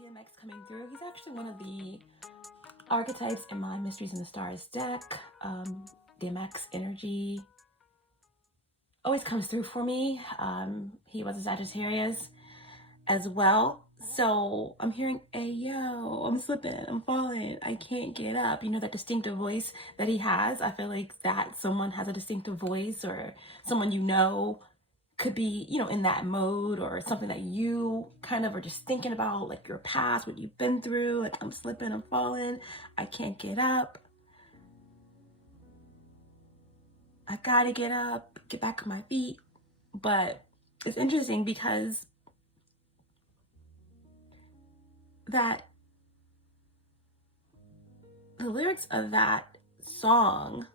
DMX coming through. He's actually one of the archetypes in my Mysteries in the Stars deck. DMX energy always comes through for me. He was a Sagittarius as well. So I'm hearing, hey, yo, I'm slipping, I'm falling, I can't get up. You know, that distinctive voice that he has. I feel like that someone has a distinctive voice, or someone you know could be, you know, in that mode, or something that you kind of are just thinking about, like your past, what you've been through. Like, I'm slipping, I'm falling, I can't get up. I gotta get up, get back on my feet. But it's interesting because that the lyrics of that song,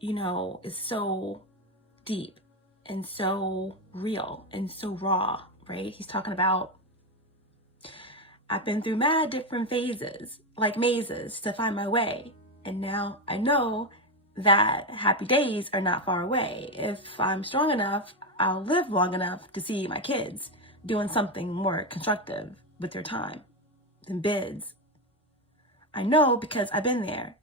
you know, is so deep and so real and so raw, right? He's talking about, I've been through mad different phases, like mazes, to find my way. And now I know that happy days are not far away. If I'm strong enough, I'll live long enough to see my kids doing something more constructive with their time than bids. I know because I've been there.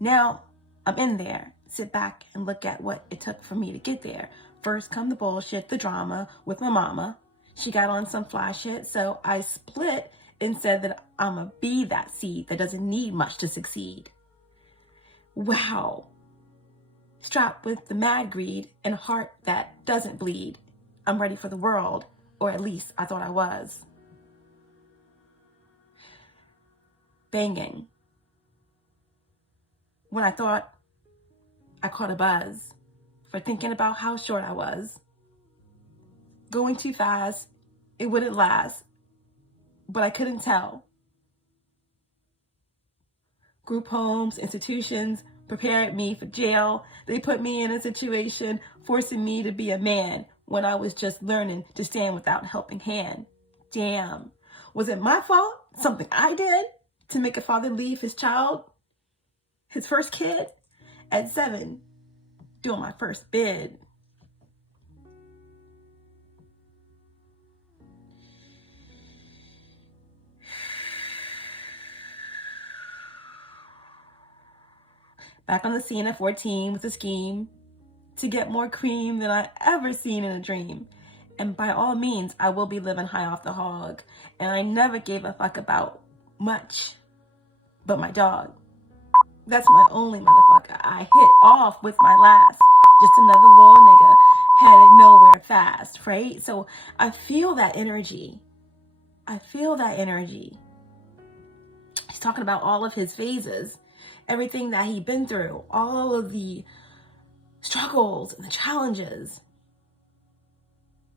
Now I'm in there. Sit back and look at what it took for me to get there. First come the bullshit, the drama with my mama. She got on some fly shit, so I split and said that I'ma be that seed that doesn't need much to succeed. Wow. Strapped with the mad greed and a heart that doesn't bleed. I'm ready for the world, or at least I thought I was. Banging. When I thought I caught a buzz for thinking about how short I was. Going too fast, it wouldn't last, but I couldn't tell. Group homes, institutions prepared me for jail. They put me in a situation forcing me to be a man when I was just learning to stand without a helping hand. Damn. Was it my fault? Something I did to make a father leave his child, his first kid, at 7, doing my first bid? Back on the scene at 14 with a scheme to get more cream than I ever seen in a dream. And by all means, I will be living high off the hog. And I never gave a fuck about much but my dog. That's my only motherfucker I hit off with my last. Just another little nigga headed nowhere fast, right? So I feel that energy. I feel that energy. He's talking about all of his phases, everything that he'd been through, all of the struggles and the challenges,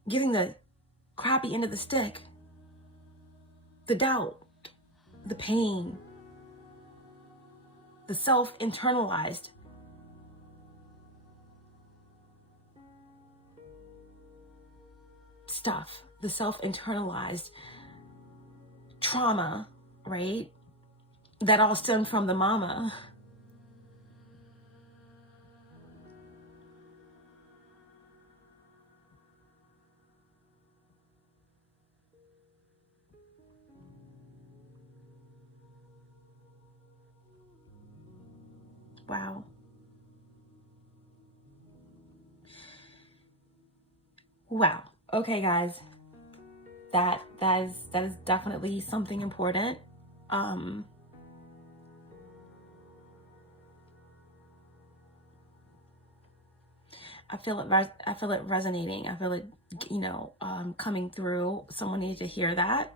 getting the crappy end of the stick, the doubt, the pain, the self-internalized stuff, the self-internalized trauma, right? That all stemmed from the mama. Wow. Wow. Okay, guys. That is definitely something important. I feel it resonating. I feel it, you know, coming through. Someone needed to hear that.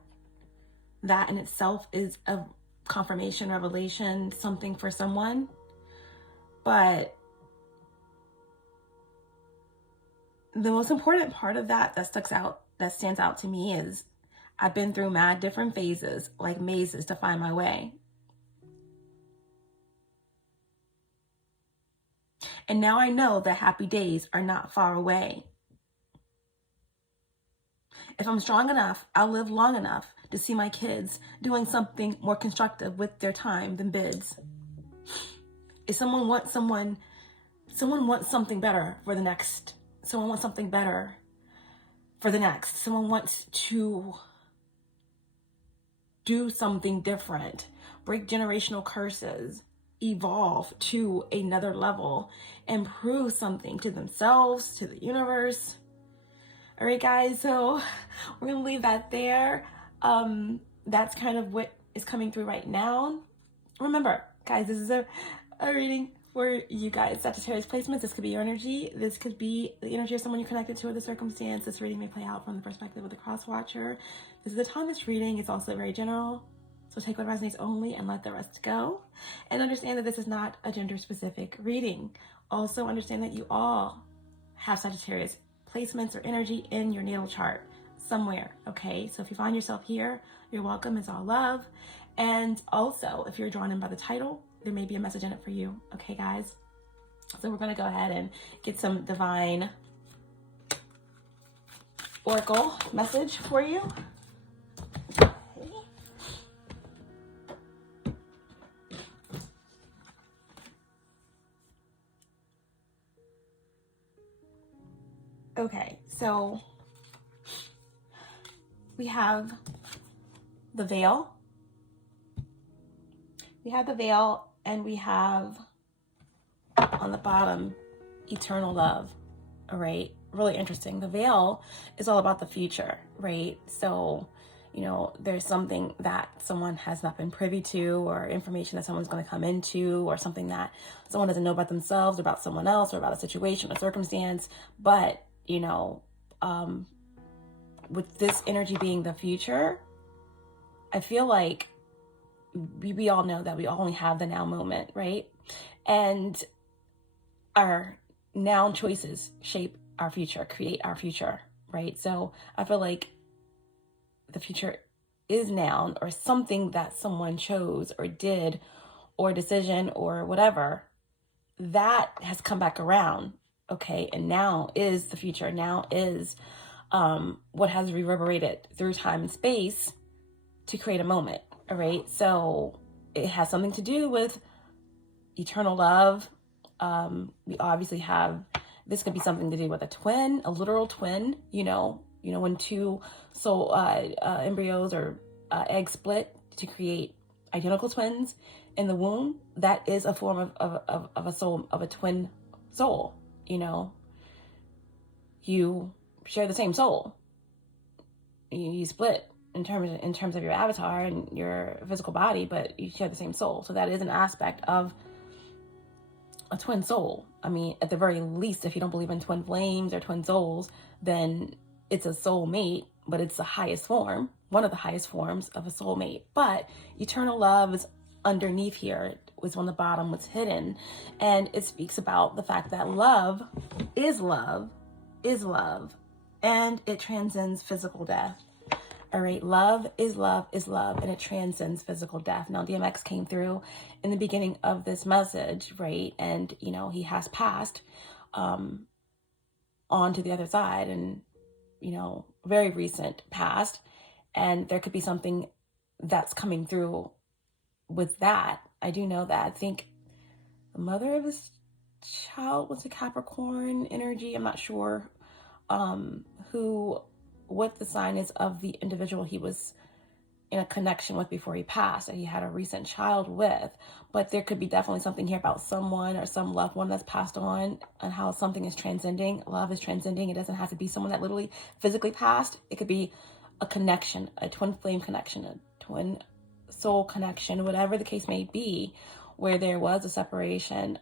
That in itself is a confirmation, revelation, something for someone. But the most important part of that stands out to me is I've been through mad different phases, like mazes, to find my way. And now I know that happy days are not far away. If I'm strong enough, I'll live long enough to see my kids doing something more constructive with their time than bids. If someone wants something better for the next. Someone wants something better for the next. Someone wants to do something different, break generational curses, evolve to another level, and prove something to themselves, to the universe. All right, guys, so we're going to leave that there. That's kind of what is coming through right now. Remember, guys, this is a reading for you guys. Sagittarius placements. This could be your energy. This could be the energy of someone you're connected to or the circumstance. This reading may play out from the perspective of the cross watcher. This is a timeless reading. It's also very general. So take what resonates only and let the rest go. And understand that this is not a gender-specific reading. Also understand that you all have Sagittarius placements or energy in your natal chart somewhere, okay? So if you find yourself here, you're welcome. It's all love. And also, if you're drawn in by the title, there may be a message in it for you, okay, guys? So we're going to go ahead and get some divine oracle message for you. Okay, so we have the veil. We have the veil, and we have on the bottom eternal love. All right, really interesting. The veil is all about the future, right? So, you know, there's something that someone has not been privy to, or information that someone's going to come into, or something that someone doesn't know about themselves, or about someone else, or about a situation or circumstance. But you know, with this energy being the future, I feel like we all know that we only have the now moment, right? And our now choices shape our future, create our future, right? So I feel like the future is now, or something that someone chose or did, or decision or whatever, that has come back around. Okay, and now is the future. Now is what has reverberated through time and space to create a moment. All right, so it has something to do with eternal love. We obviously have, this could be something to do with a twin, a literal twin. You know when two soul embryos or eggs split to create identical twins in the womb. That is a form of a soul, of a twin soul. You know, you share the same soul. You split in terms of your avatar and your physical body, but you share the same soul. So that is an aspect of a twin soul. I mean, at the very least, if you don't believe in twin flames or twin souls, then it's a soulmate, but it's the highest form, one of the highest forms of a soulmate. But eternal love is underneath here, was on the bottom, what's hidden. And it speaks about the fact that love is love, and it transcends physical death. All right, love is love, and it transcends physical death. Now, DMX came through in the beginning of this message, right? And, you know, he has passed on to the other side, and, you know, very recent past. And there could be something that's coming through with that. I do know that. I think the mother of his child was a Capricorn energy. I'm not sure what the sign is of the individual he was in a connection with before he passed, that he had a recent child with. But there could be definitely something here about someone or some loved one that's passed on, and how something is transcending. Love is transcending. It doesn't have to be someone that literally physically passed. It could be a connection, a twin flame connection, a twin soul connection, whatever the case may be, where there was a separation,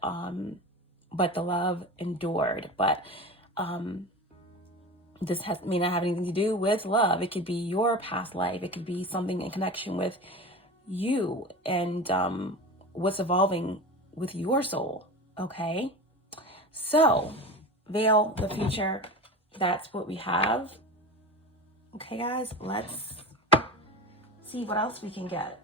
but the love endured. But this may not have anything to do with love. It could be your past life. It could be something in connection with you and what's evolving with your soul. Okay, so veil, the future, that's what we have. Okay, guys, let's see what else we can get.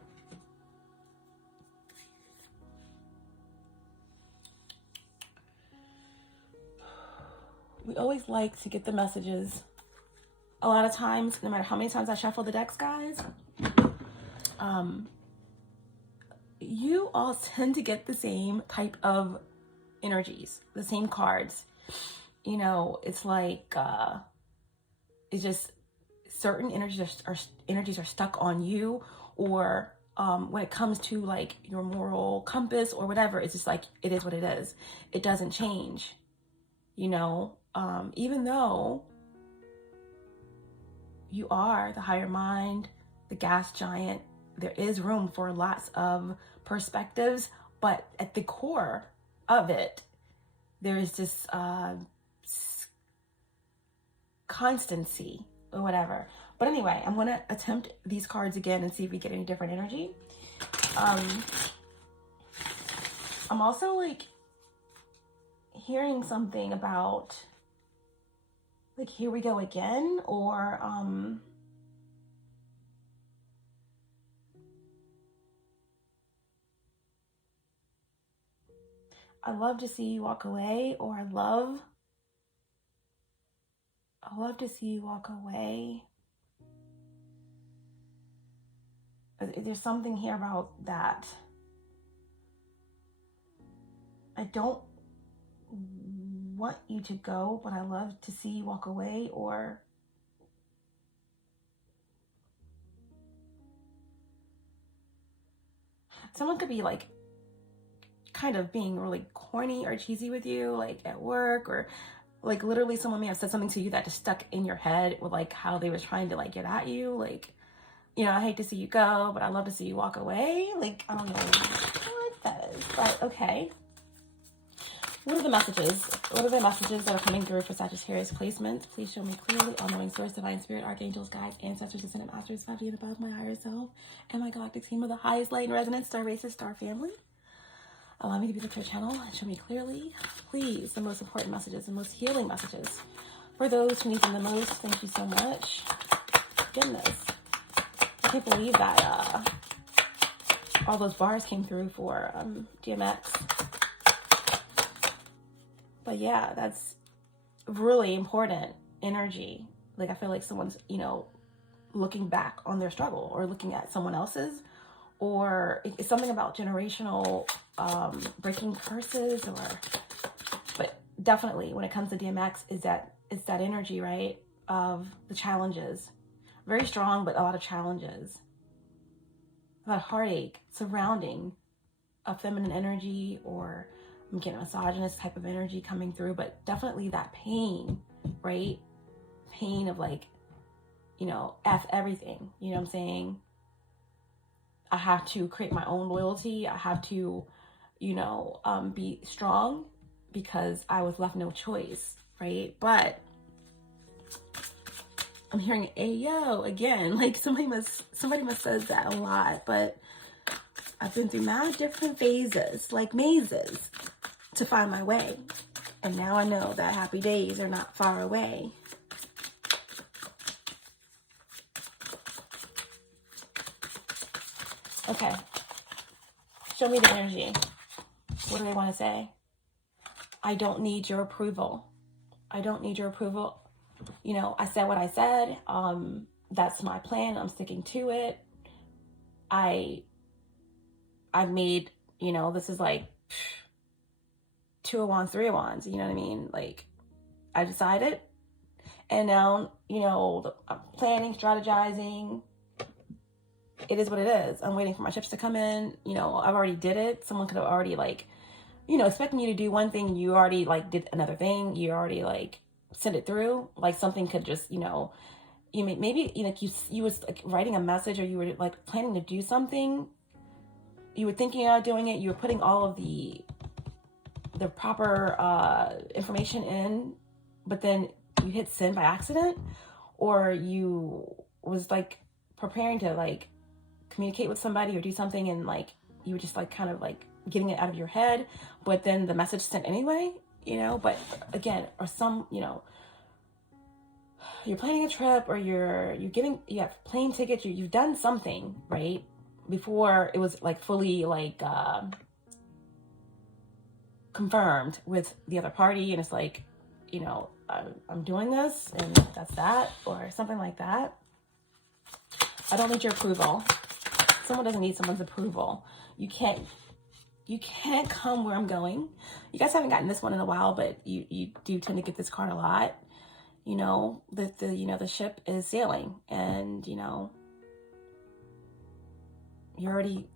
We always like to get the messages. A lot of times, no matter how many times I shuffle the decks, guys, you all tend to get the same type of energies, the same cards. You know, it's like, it's just certain energies are stuck on you, or when it comes to like your moral compass or whatever, it's just like, it is what it is. It doesn't change, you know, even though you are the higher mind, the gas giant, there is room for lots of perspectives, but at the core of it, there is this constancy or whatever. But anyway, I'm going to attempt these cards again and see if we get any different energy. I'm also like hearing something about like, here we go again, or I love to see you walk away, or I love to see you walk away. There's something here about that. I don't want you to go, but I love to see you walk away, or someone could be like kind of being really corny or cheesy with you, like at work, or like literally someone may have said something to you that just stuck in your head with like how they were trying to like get at you, like, you know, I hate to see you go, but I love to see you walk away. Like, I don't know what that is, but okay. What are the messages? What are the messages that are coming through for Sagittarius placements? Please show me clearly. All-knowing source, divine spirit, archangels, guides, ancestors, ascended masters, 5D and above, my higher self, and my galactic team of the highest light and resonance, star races, star family. Allow me to be the clear channel and show me clearly, please, the most important messages, the most healing messages for those who need them the most. Thank you so much. Goodness. I can't believe that all those bars came through for DMX. But yeah, that's really important energy. Like, I feel like someone's, you know, looking back on their struggle or looking at someone else's, or it's something about generational breaking curses, or, but definitely when it comes to DMX, is that it's that energy, right, of the challenges. Very strong, but a lot of challenges. A lot of heartache surrounding a feminine energy, or I'm getting a misogynist type of energy coming through, but definitely that pain, right? Pain of like, you know, F everything, you know what I'm saying? I have to create my own loyalty. I have to, you know, be strong because I was left no choice, right? But I'm hearing ayo again, like somebody must says that a lot, but I've been through mad different phases, like mazes, to find my way. And now I know that happy days are not far away. Okay. Show me the energy. What do they want to say? I don't need your approval. I don't need your approval. You know, I said what I said. That's my plan. I'm sticking to it. I made, you know, this is like 2 of wands, 3 of wands, you know what I mean? Like, I decided, and now, you know, I'm planning, strategizing. It is what it is. I'm waiting for my chips to come in. You know, I've already did it. Someone could have already, like, you know, expecting you to do one thing, you already like did another thing. You already like sent it through. Like, something could just, you know, you may, maybe, you know, you was like writing a message, or you were like planning to do something. You were thinking about doing it. You were putting all of the proper information in, but then you hit send by accident, or you was like preparing to like communicate with somebody or do something, and like you were just like kind of like getting it out of your head, but then the message sent anyway, you know. But again, or some, you know, you're planning a trip, or you have plane tickets, you've done something, right, before it was like fully like confirmed with the other party, and it's like, you know, I'm doing this, and that's that, or something like that. I don't need your approval. Someone doesn't need someone's approval. You can't come where I'm going. You guys haven't gotten this one in a while, but you do tend to get this card a lot. You know, the ship is sailing, and, you know, you're already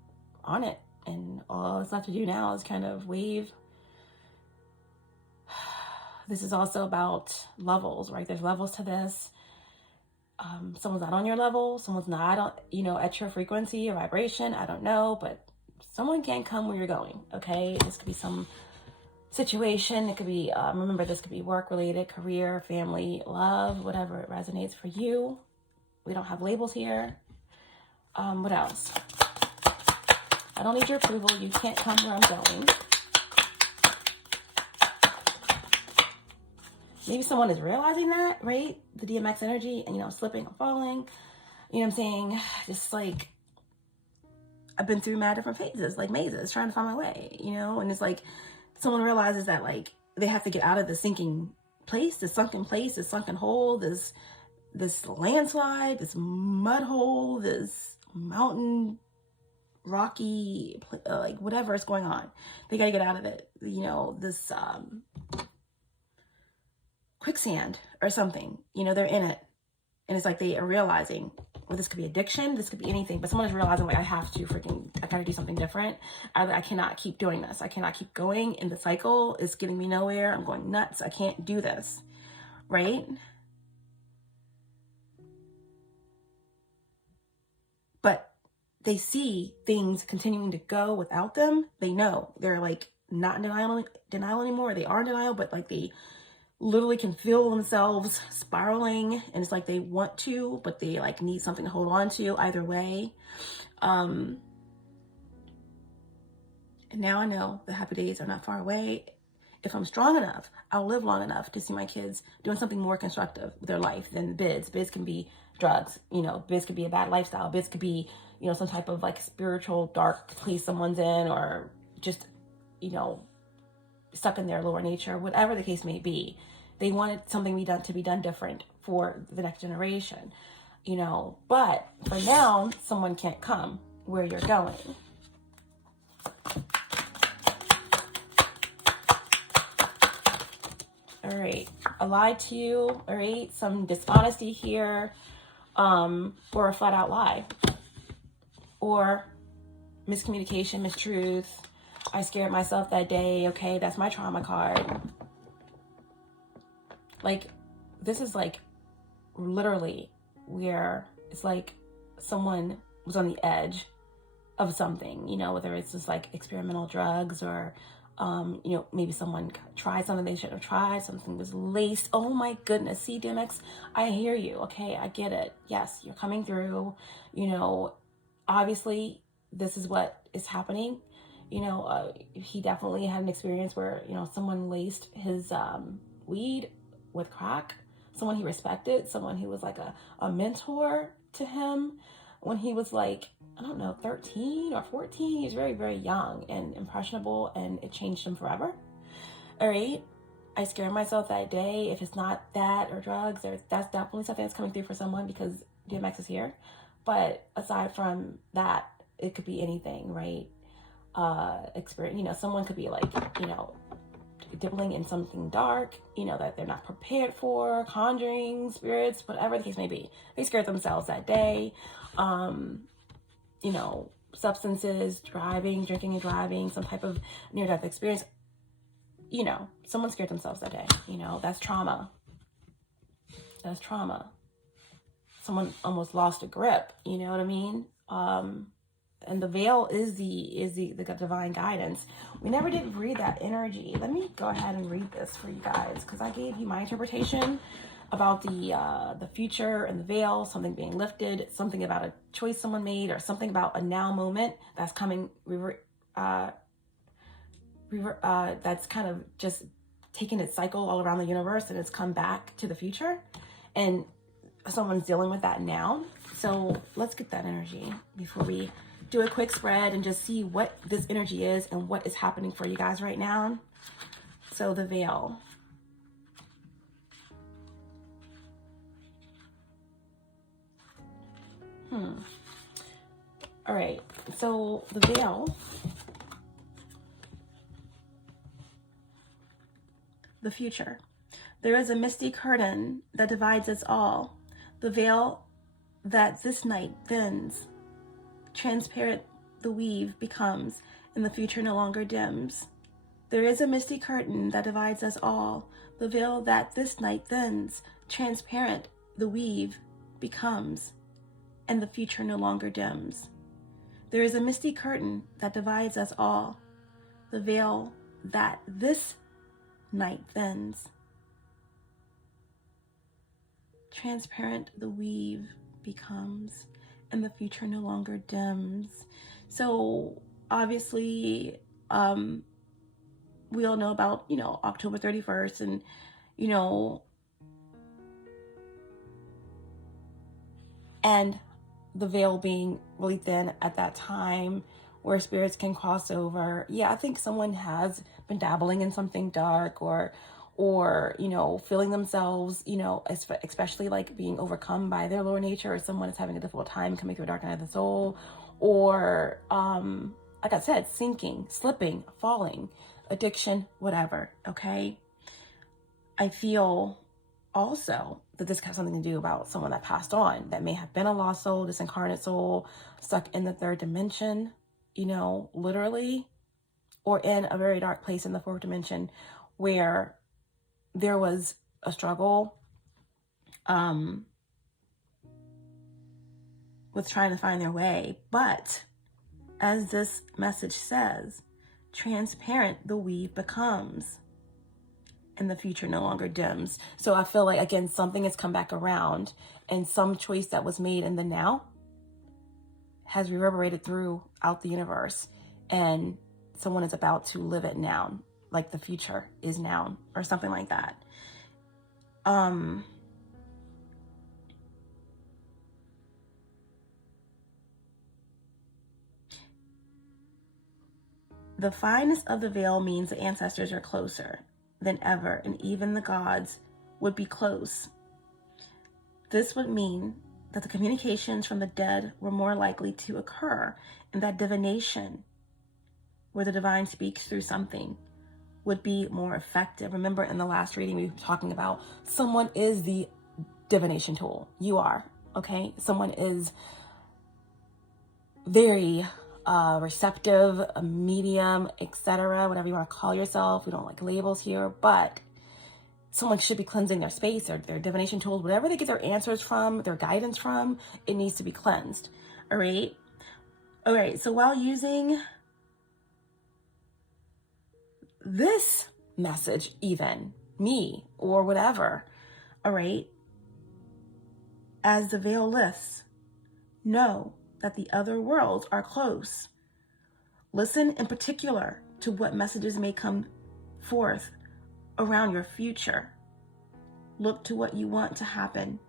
on it. And all that's left to do now is kind of wave. This is also about levels, right? There's levels to this. Someone's not on your level. Someone's not, at your frequency or vibration. I don't know, but someone can come where you're going, okay? This could be some situation. It could be, remember, this could be work-related, career, family, love, whatever it resonates for you. We don't have labels here. What else? I don't need your approval. You can't come where I'm going. Maybe someone is realizing that, right? The DMX energy and, slipping and falling. You know what I'm saying? Just like, I've been through mad different phases, like mazes, trying to find my way, And it's like, someone realizes that, like, they have to get out of the sinking place, the sunken place, the sunken hole, this landslide, this mud hole, this mountain, rocky, like, whatever is going on. They got to get out of it, this quicksand or something, they're in it. And it's like they are realizing, well, this could be addiction, this could be anything, but someone is realizing, like, I gotta do something different. I cannot keep doing this. I cannot keep going in the cycle. It's getting me nowhere. I'm going nuts. I can't do this, right? But they see things continuing to go without them. They know they're, like, not in denial anymore. They are in denial, but, like, they literally can feel themselves spiraling, and it's like they want to, but they, like, need something to hold on to either way. And now I know the happy days are not far away. If I'm strong enough, I'll live long enough to see my kids doing something more constructive with their life than bids. Bids can be drugs, bids could be a bad lifestyle. Bids could be, some type of, like, spiritual dark place someone's in, or just, stuck in their lower nature, whatever the case may be. They wanted something to be done different for the next generation, but for now, someone can't come where you're going. All right, I lied to you, all right, some dishonesty here, or a flat out lie, or miscommunication, mistruth. I scared myself that day. Okay, that's my trauma card. Like, this is, like, literally where it's like someone was on the edge of something, whether it's just, like, experimental drugs, or, maybe someone tried something they shouldn't have tried. Something was laced. Oh my goodness. See, DMX, I hear you. Okay, I get it. Yes, you're coming through. Obviously, this is what is happening. He definitely had an experience where, someone laced his weed with crack. Someone he respected, someone who was like a mentor to him when he was, like, I don't know, 13 or 14. He was very, very young and impressionable, and it changed him forever. All right. I scared myself that day. If it's not that or drugs, that's definitely something that's coming through for someone, because DMX is here. But aside from that, it could be anything, right? Experience, someone could be, like, dibbling in something dark, that they're not prepared for, conjuring spirits, whatever the case may be. They scared themselves that day. Substances, drinking and driving, some type of near-death experience. Someone scared themselves that day. That's trauma. That's trauma. Someone almost lost a grip. You know what I mean? And the veil is the divine guidance. We never did read that energy. Let me go ahead and read this for you guys, because I gave you my interpretation about the future and the veil, something being lifted, something about a choice someone made, or something about a now moment that's coming, that's kind of just taking its cycle all around the universe, and it's come back to the future, and someone's dealing with that now. So let's get that energy before we do a quick spread and just see what this energy is and what is happening for you guys right now. So the veil. All right, so the veil, the future. There is a misty curtain that divides us all. The veil that this night bends transparent the weave becomes, and the future no longer dims. There is a misty curtain that divides us all, the veil that this night thins, transparent the weave becomes, and the future no longer dims. There is a misty curtain that divides us all, the veil that this night thins, transparent the weave becomes, and the future no longer dims. So obviously, we all know about, October 31st and, and the veil being really thin at that time where spirits can cross over. Yeah, I think someone has been dabbling in something dark or feeling themselves, especially like being overcome by their lower nature, or someone is having a difficult time coming through a dark night of the soul, or, like I said, sinking, slipping, falling, addiction, whatever, okay? I feel also that this has something to do about someone that passed on, that may have been a lost soul, this incarnate soul, stuck in the third dimension, literally, or in a very dark place in the fourth dimension where there was a struggle with trying to find their way. But as this message says, transparent the weave becomes, and the future no longer dims. So I feel like, again, something has come back around, and some choice that was made in the now has reverberated throughout the universe, and someone is about to live it now, like the future is now, or something like that. The fineness of the veil means the ancestors are closer than ever, and even the gods would be close. This would mean that the communications from the dead were more likely to occur, and that divination, where the divine speaks through something, would be more effective. Remember, in the last reading, we were talking about someone is the divination tool. You are, okay? Someone is very receptive, a medium, etc., whatever you want to call yourself. We don't like labels here, but someone should be cleansing their space, or their divination tools, whatever they get their answers from, their guidance from, it needs to be cleansed. All right. So while using this message, even me or whatever, all right, as the veil lifts, know that the other worlds are close. Listen in particular to what messages may come forth around your future. Look to what you want to happen.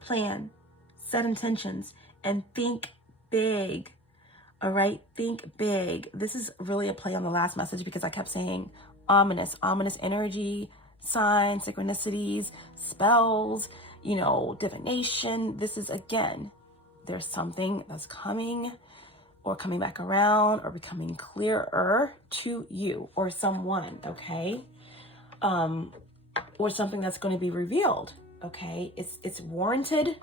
Plan, set intentions, and think big. All right, think big. This is really a play on the last message, because I kept saying ominous energy, signs, synchronicities, spells, divination. This is, again, there's something that's coming, or coming back around, or becoming clearer to you or someone, okay? Or something that's going to be revealed, okay? It's warranted.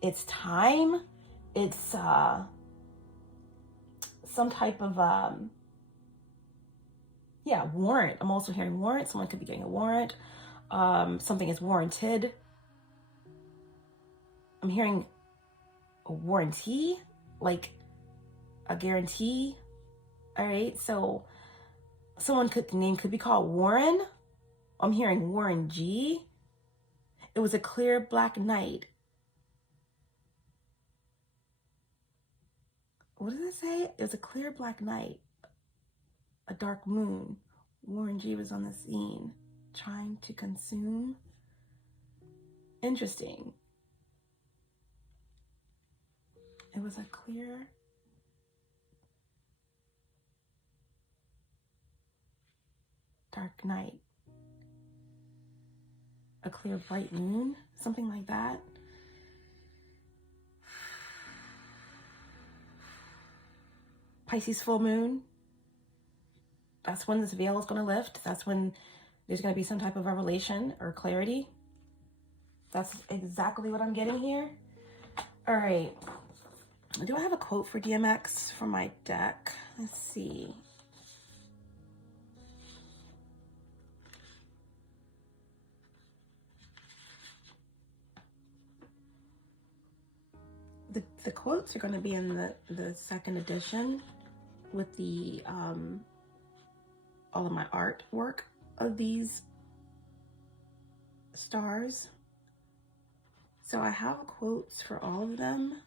It's time. It's some type of warrant. I'm also hearing warrant. Someone could be getting a warrant. Something is warranted. I'm hearing a warranty, like a guarantee. All right, so the name could be called Warren. I'm hearing Warren G. It was a clear black night. What does it say? It was a clear black night, a dark moon. Warren G was on the scene, trying to consume. Interesting. It was a clear dark night, a clear bright moon, something like that. Pisces full moon. That's when this veil is going to lift. That's when there's going to be some type of revelation or clarity. That's exactly what I'm getting here. All right. Do I have a quote for DMX from my deck? Let's see. The quotes are going to be in the second edition with the all of my artwork of these stars. So I have quotes for all of them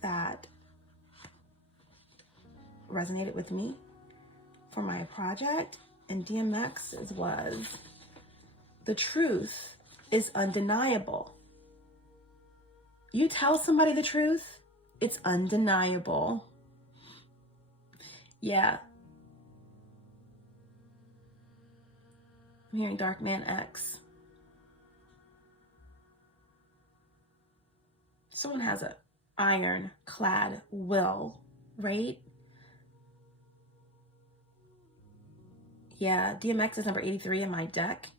that resonated with me for my project, and DMX's was, "The truth is undeniable. You tell somebody the truth, it's undeniable." Yeah. I'm hearing Dark Man X. Someone has an ironclad will, right? Yeah, DMX is number 83 in my deck,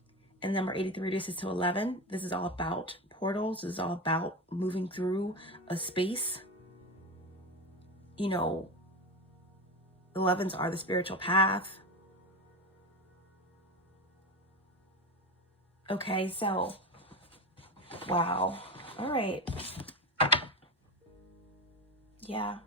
and number 83 reduces to 11. This is all about portals. This is all about moving through a space. You know, 11s are the spiritual path. Okay, so, wow. All right. Yeah,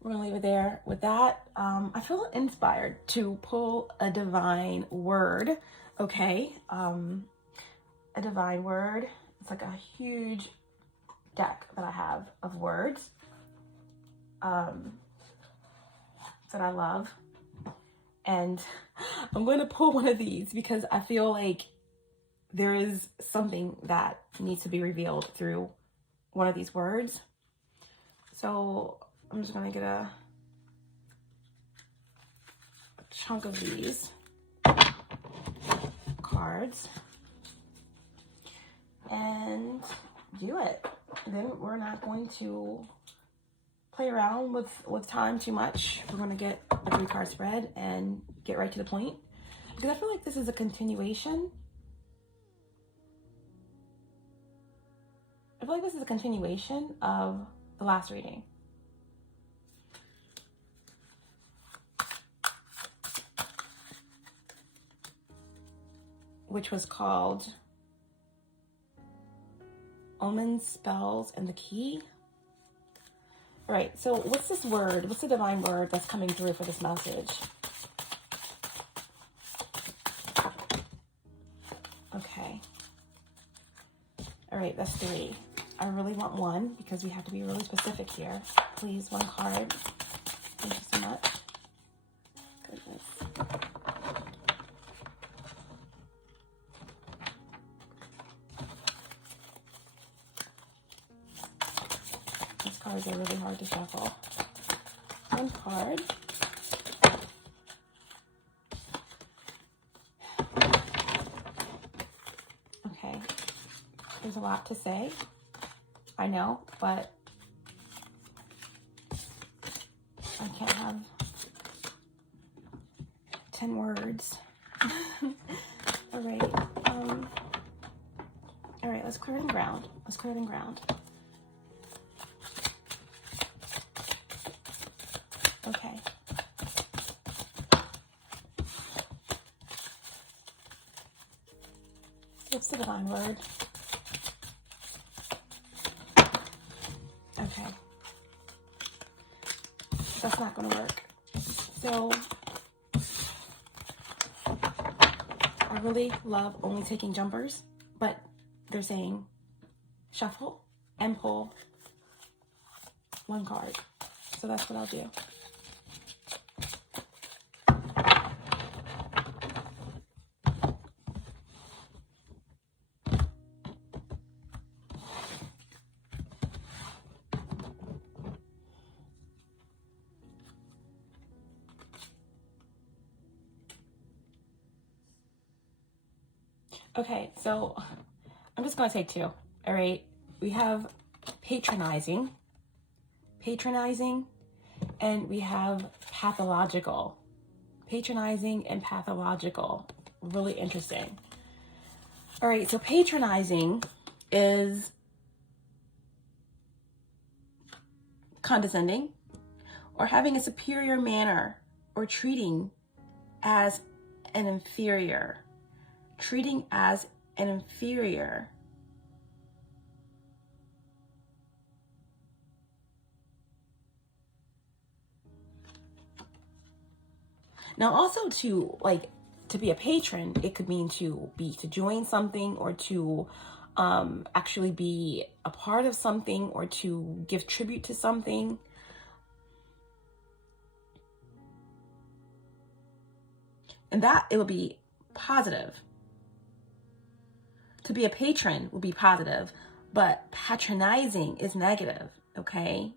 we're gonna leave it there with that. I feel inspired to pull a divine word. Okay, a divine word. It's like a huge deck that I have of words that I love, and I'm going to pull one of these because I feel like there is something that needs to be revealed through one of these words. So I'm just gonna get a chunk of these cards and do it. Then we're not going to play around with time too much. We're gonna get a 3-card spread and get right to the point, because I feel like this is a continuation. I feel like this is a continuation of the last reading. Which was called Omens, Spells, and the Key. All right, so what's this word? What's the divine word that's coming through for this message? Okay. All right, that's 3. I really want 1 because we have to be really specific here. Please, 1 card. Thank you so much. Goodness. These cards are really hard to shuffle. 1 card. Okay. There's a lot to say. I know, but I can't have 10 words. All right. All right, let's clear the ground. Let's clear the ground. Okay. What's the divine word? Okay. That's not going to work. So, I really love only taking jumpers, but they're saying shuffle and pull 1 card. So that's what I'll do. Okay, so I'm just going to take 2. All right. We have patronizing, and we have pathological. Patronizing and pathological. Really interesting. All right, so patronizing is condescending, or having a superior manner, or treating as an inferior. Treating as an inferior. Now also to be a patron, it could mean to join something, or to actually be a part of something, or to give tribute to something. And that, it would be positive. To be a patron would be positive, but patronizing is negative, okay?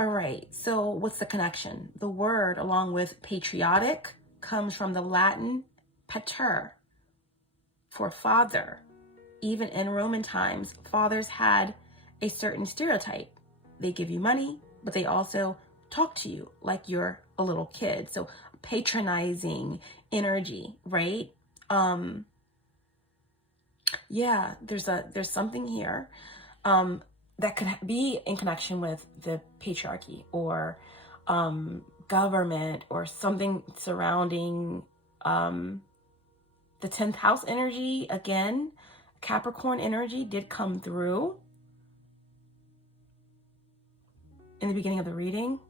All right, so what's the connection? The word, along with patriotic, comes from the Latin pater, for father. Even in Roman times, fathers had a certain stereotype. They give you money, but they also talk to you like you're a little kid. So patronizing energy, right? Yeah, there's something here that could be in connection with the patriarchy, or government, or something surrounding the 10th house energy. Again, Capricorn energy did come through in the beginning of the reading.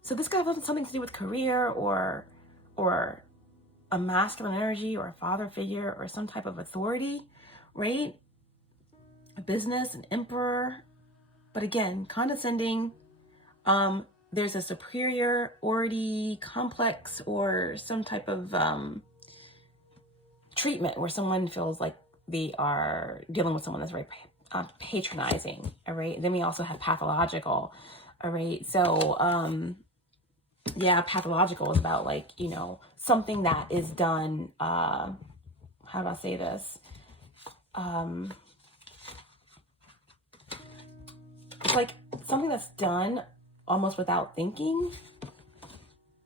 So this could have something to do with career, or a masculine energy, or a father figure, or some type of authority, right? A business, an emperor. But again, condescending. There's a superiority complex, or some type of treatment where someone feels like they are dealing with someone that's very patronizing. All right. Then we also have pathological. All right. So yeah, pathological is about something that is done. How do I say this? It's like something that's done almost without thinking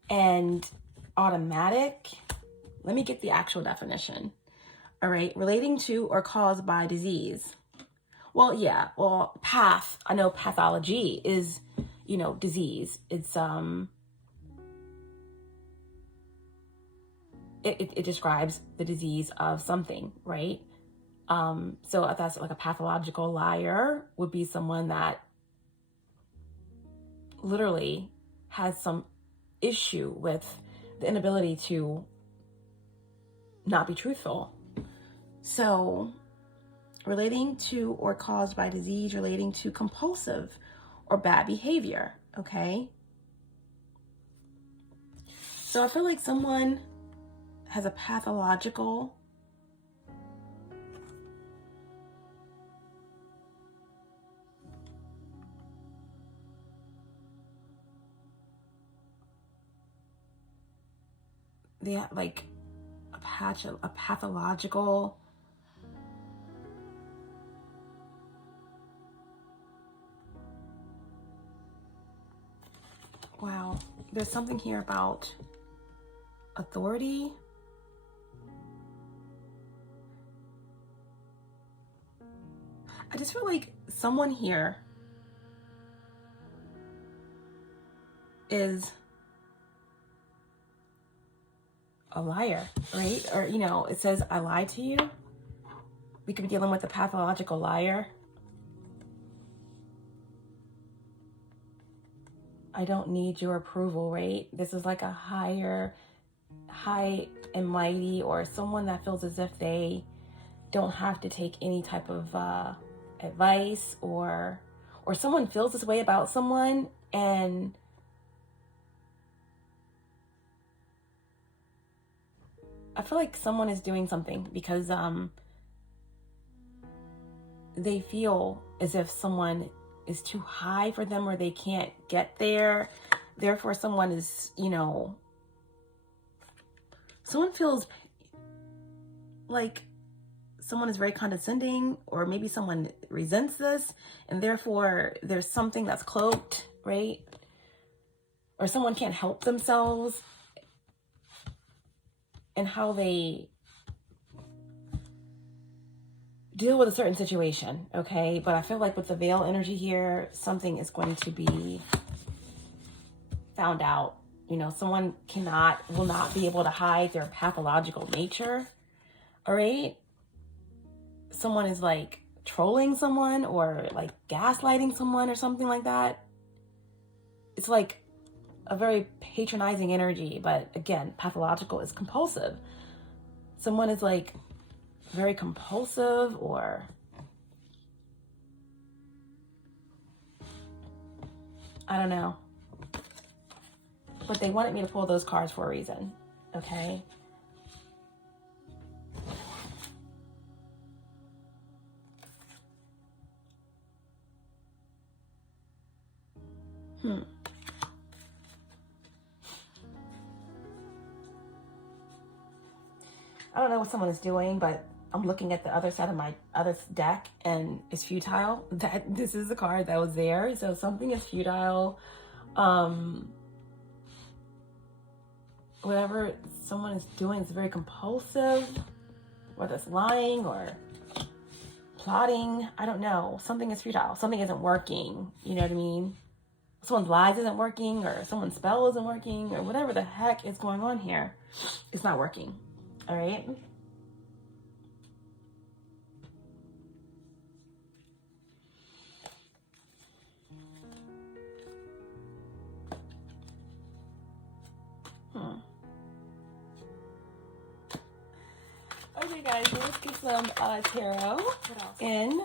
and automatic. Let me get the actual definition. All right. Relating to or caused by disease. Well, yeah. Well, I know pathology is, disease. It's, it describes the disease of something, right? So if that's like a pathological liar, would be someone that literally has some issue with the inability to not be truthful. So relating to or caused by disease, relating to compulsive or bad behavior, okay? So I feel like someone has a pathological a pathological wow, there's something here about authority. I just feel like someone here is a liar, right? Or, it says, I lied to you. We could be dealing with a pathological liar. I don't need your approval, right? This is like a high and mighty, or someone that feels as if they don't have to take any type of advice, or someone feels this way about someone, and I feel like someone is doing something because they feel as if someone is too high for them, or they can't get there. Therefore, someone is, someone feels like someone is very condescending, or maybe someone resents this, and therefore there's something that's cloaked, right? Or someone can't help themselves and how they deal with a certain situation, okay? But I feel like with the veil energy here, something is going to be found out. You know, someone will not be able to hide their pathological nature, all right? Someone is like trolling someone or like gaslighting someone or something like that. It's like a very patronizing energy, but again, pathological is compulsive. Someone is like very compulsive, or I don't know. But they wanted me to pull those cards for a reason, okay? I don't know what someone is doing, but I'm looking at the other side of my other deck and it's futile. That this is the card that was there. So something is futile. Whatever someone is doing is very compulsive, whether it's lying or plotting. I don't know. Something is futile. Something isn't working. You know what I mean? Someone's lies isn't working, or someone's spell isn't working, or whatever the heck is going on here. It's not working. All right. Okay, guys, let's get some tarot in.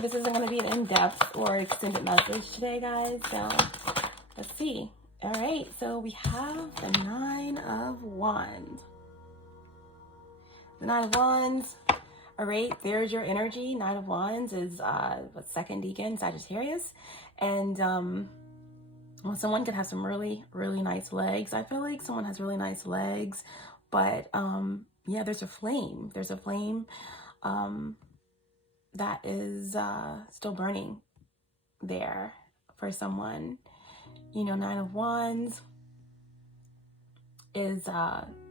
This isn't going to be an in-depth or extended message today, guys. So let's see. All right, so we have the Nine of Wands. The Nine of Wands. All right, there's your energy. Nine of Wands is second decan, Sagittarius. And well, someone could have some really, really nice legs. I feel like someone has really nice legs. But yeah, there's a flame. There's a flame that is still burning there for someone. You know, Nine of Wands is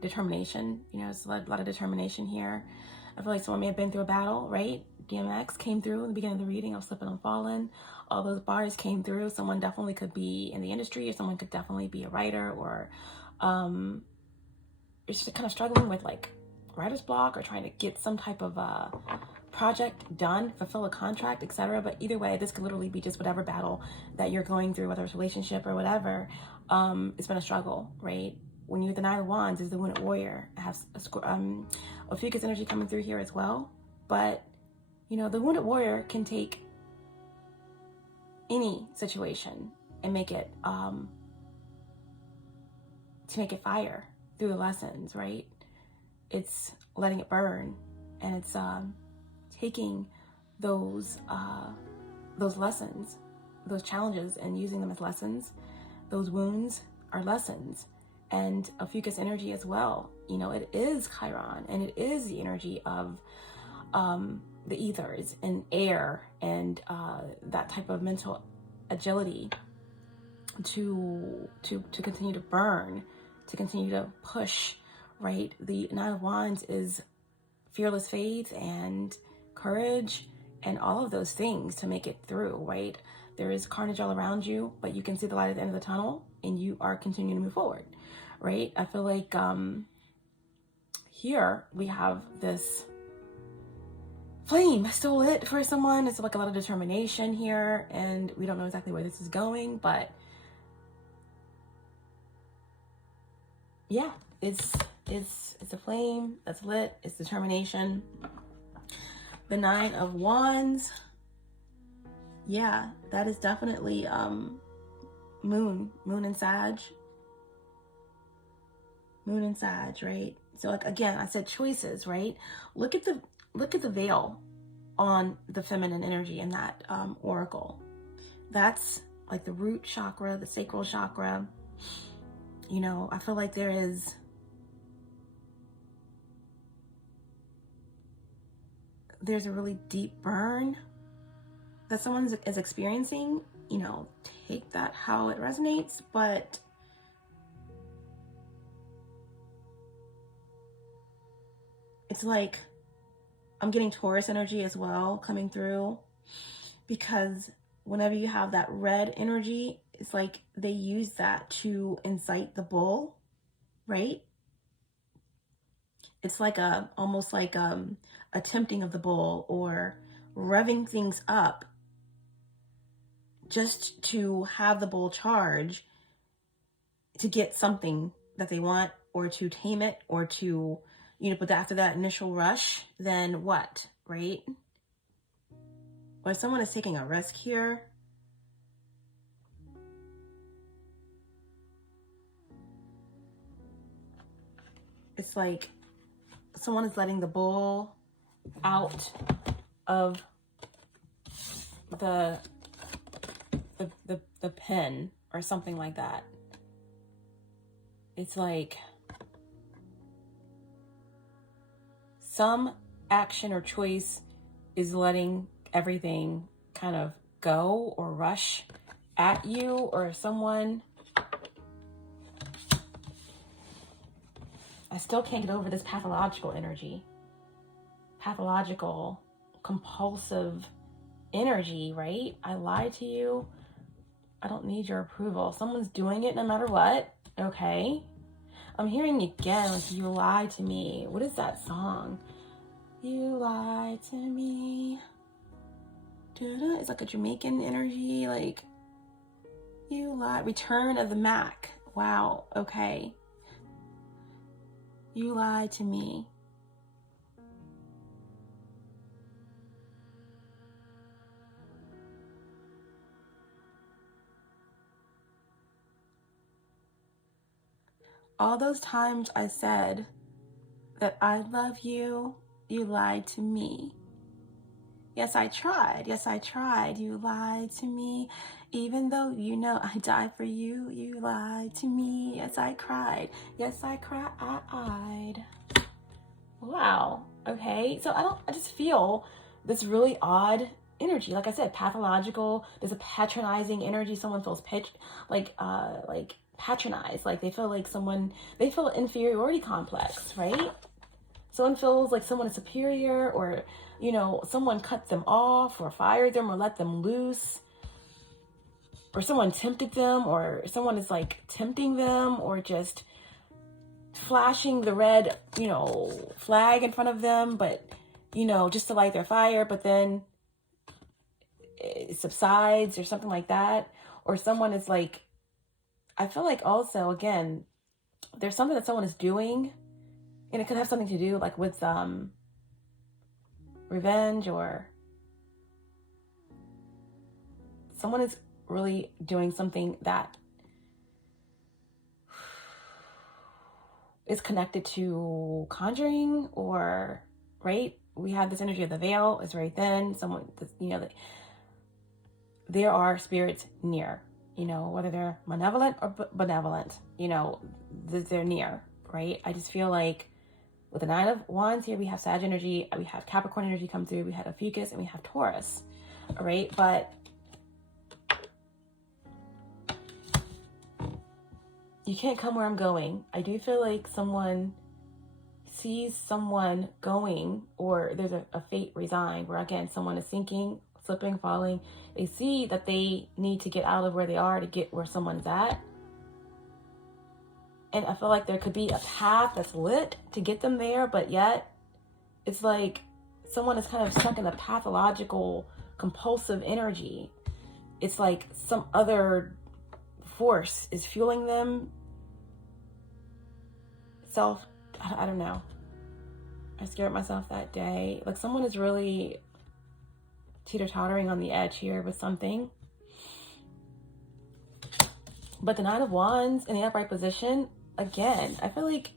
determination. You know, it's a lot of determination here. I feel like someone may have been through a battle, right? DMX came through in the beginning of the reading. I'm slipping and falling. All those bars came through. Someone definitely could be in the industry, or someone could definitely be a writer, or it's just kind of struggling with like writer's block, or trying to get some type of project done, fulfill a contract, etc. But either way, this could literally be just whatever battle that you're going through, whether it's a relationship or whatever. It's been a struggle, right? When you get the Nine of Wands, is the Wounded Warrior. I have Ophiuchus energy coming through here as well. But you know, the Wounded Warrior can take any situation and make it fire through the lessons, right? It's letting it burn, and it's taking those lessons, those challenges, and using them as lessons. Those wounds are lessons. And Ophiuchus energy as well. You know, it is Chiron, and it is the energy of the ethers and air, and that type of mental agility to continue to burn, to continue to push, right? The Nine of Wands is fearless faith and courage and all of those things to make it through, right? There is carnage all around you, but you can see the light at the end of the tunnel, and you are continuing to move forward, right? I feel like here we have this flame still lit for someone. It's like a lot of determination here, and we don't know exactly where this is going, but yeah, it's a flame that's lit. It's determination. The Nine of Wands, yeah, that is definitely moon and Sag. Moon and Sag, right? So like, again, I said choices, right? Look at the veil on the feminine energy in that oracle. That's like the root chakra, the sacral chakra. You know, I feel like there's a really deep burn that someone is experiencing. You know, take that how it resonates, but it's like I'm getting Taurus energy as well coming through, because whenever you have that red energy, it's like they use that to incite the bull, right? It's like almost like a tempting of the bull, or revving things up just to have the bull charge to get something that they want, or to tame it, or to, but after that initial rush, then what, right? Or someone is taking a risk here. It's like someone is letting the bull out of the pen or something like that. It's like some action or choice is letting everything kind of go or rush at you or someone. I still can't get over this pathological energy. Pathological, compulsive energy, right? I lied to you. I don't need your approval. Someone's doing it no matter what. Okay. I'm hearing again, like, you lied to me. What is that song? You lied to me. It's like a Jamaican energy, like, you lied. Return of the Mack. Wow. Okay. You lied to me. All those times I said that I love you, you lied to me. Yes, I tried. Yes, I tried. You lied to me. Even though you know I died for you, you lied to me. Yes, I cried. Yes, I cried. Wow. Okay. So I just feel this really odd energy. Like I said, pathological. There's a patronizing energy. Someone feels patronized. Like they feel inferiority complex, right? Someone feels like someone is superior, or, someone cut them off or fired them or let them loose, or someone tempted them, or someone is like tempting them, or just flashing the red, flag in front of them, but, just to light their fire, but then it subsides or something like that. Or someone is like, I feel like also, again, there's something that someone is doing, and it could have something to do like with revenge, or someone is really doing something that is connected to conjuring, or, right? We have this energy of the veil. It's very thin. Someone, there are spirits near, whether they're malevolent or benevolent, they're near, right? I just feel like with the Nine of Wands here, we have Sag energy, we have Capricorn energy come through, we have Ophiuchus, and we have Taurus, all right? But you can't come where I'm going. I do feel like someone sees someone going, or there's a fate resigned, where again, someone is sinking, slipping, falling. They see that they need to get out of where they are to get where someone's at. And I feel like there could be a path that's lit to get them there, but yet it's like someone is kind of stuck in a pathological, compulsive energy. It's like some other force is fueling them. I don't know. I scared myself that day. Like someone is really teeter-tottering on the edge here with something. But the Nine of Wands in the upright position, again, I feel like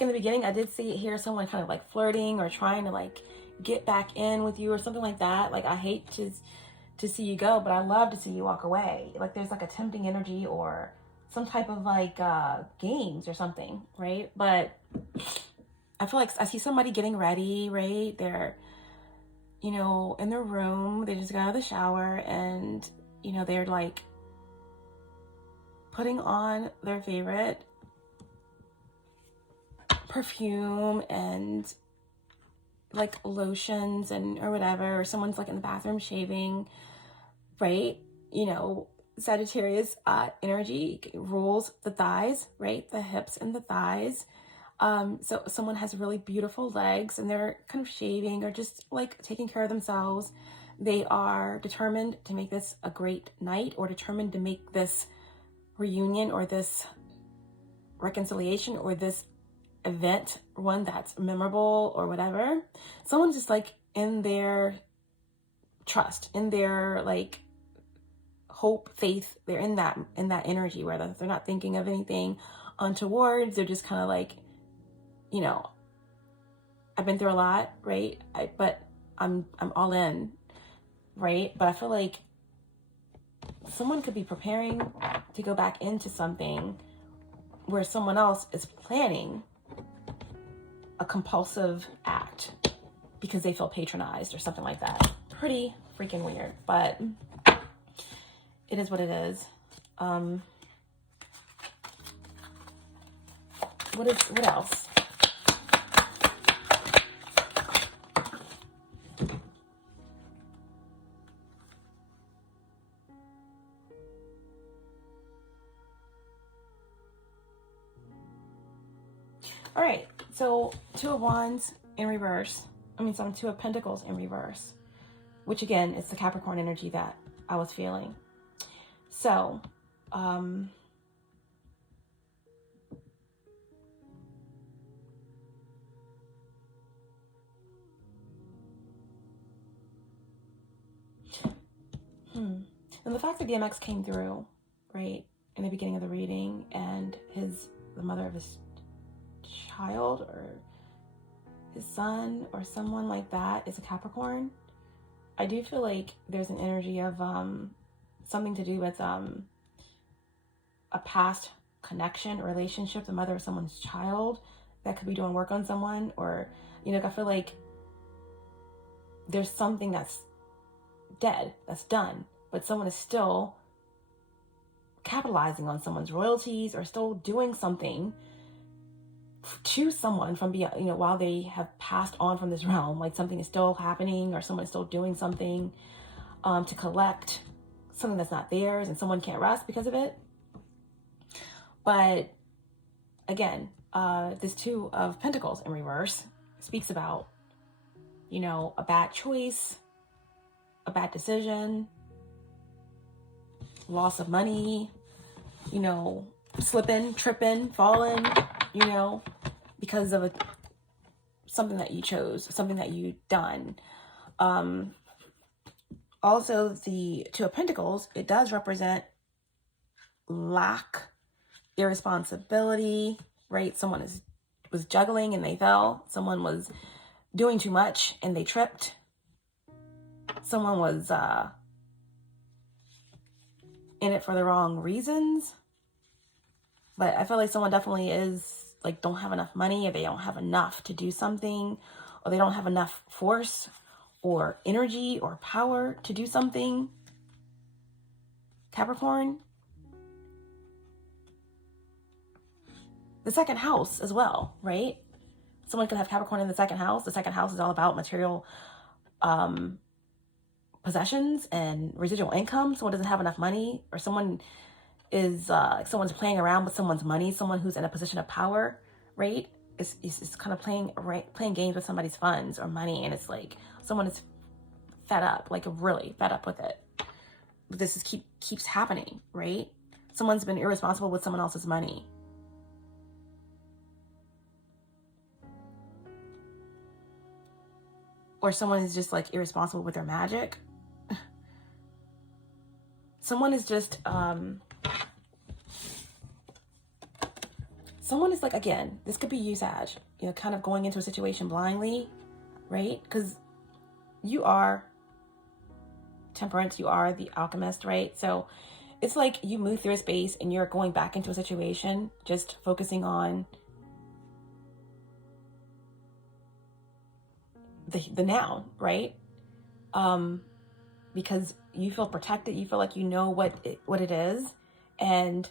in the beginning, I did hear someone kind of like flirting or trying to like get back in with you or something like that. Like, I hate to see you go, but I love to see you walk away. Like there's like a tempting energy or some type of like games or something, right? But I feel like I see somebody getting ready, right? They're, in their room, they just got out of the shower, and, they're like putting on their favorite perfume and like lotions and or whatever, or someone's like in the bathroom shaving, right? You know, Sagittarius energy rules the thighs, right? The hips and the thighs. So someone has really beautiful legs and they're kind of shaving or just like taking care of themselves. They are determined to make this a great night, or determined to make this reunion or this reconciliation or this event one that's memorable or whatever. Someone's just like in their trust, in their like hope, faith. They're in that energy where they're not thinking of anything untowards. They're just kind of like, you know, I've been through a lot, right? But I'm all in, right? But I feel like someone could be preparing to go back into something where someone else is planning a compulsive act because they feel patronized or something like that. Pretty freaking weird, but it is what it is. What else? All right, so Two of Wands in reverse. Two of Pentacles in reverse, which again, it's the Capricorn energy that I was feeling. So, and the fact that DMX came through, right, in the beginning of the reading, and the mother of his child or his son or someone like that is a Capricorn. I do feel like there's an energy of something to do with a past connection or relationship, the mother of someone's child that could be doing work on someone, or, you know, I feel like there's something that's dead, that's done, but someone is still capitalizing on someone's royalties or still doing something to someone from beyond, you know, while they have passed on from this realm. Like something is still happening, or someone is still doing something to collect something that's not theirs, and someone can't rest because of it. But again, this Two of Pentacles in reverse speaks about, you know, a bad choice, a bad decision, loss of money, you know, slipping, tripping, falling, you know, because of something that you chose, something that you done. Also, the Two of Pentacles, it does represent lack, irresponsibility, right? Someone was juggling and they fell. Someone was doing too much and they tripped. Someone was in it for the wrong reasons. But I feel like someone definitely is like, don't have enough money, or they don't have enough to do something, or they don't have enough force or energy or power to do something. Capricorn. The second house as well, right? Someone could have Capricorn in the second house. The second house is all about material possessions and residual income. Someone doesn't have enough money, or someone is someone's playing around with someone's money. Someone who's in a position of power, right, is kind of playing games with somebody's funds or money, and it's like someone is fed up, like really fed up with it. But this keeps happening, right? Someone's been irresponsible with someone else's money. Or someone is just like irresponsible with their magic. Someone is just, someone is like, again, this could be you, Sag, you know, kind of going into a situation blindly, right? Because you are Temperance, you are the alchemist, right? So it's like you move through a space and you're going back into a situation, just focusing on the noun, right? Because you feel protected, you feel like you know what it is, and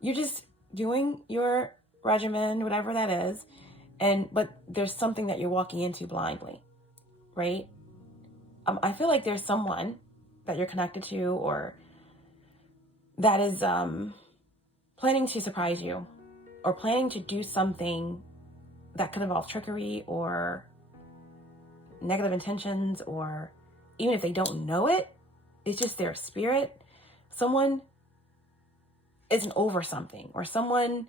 you're just doing your regimen, whatever that is, But there's something that you're walking into blindly, right? I feel like there's someone that you're connected to or that is planning to surprise you or planning to do something that could involve trickery or negative intentions, or even if they don't know it, it's just their spirit. Someone isn't over something, or someone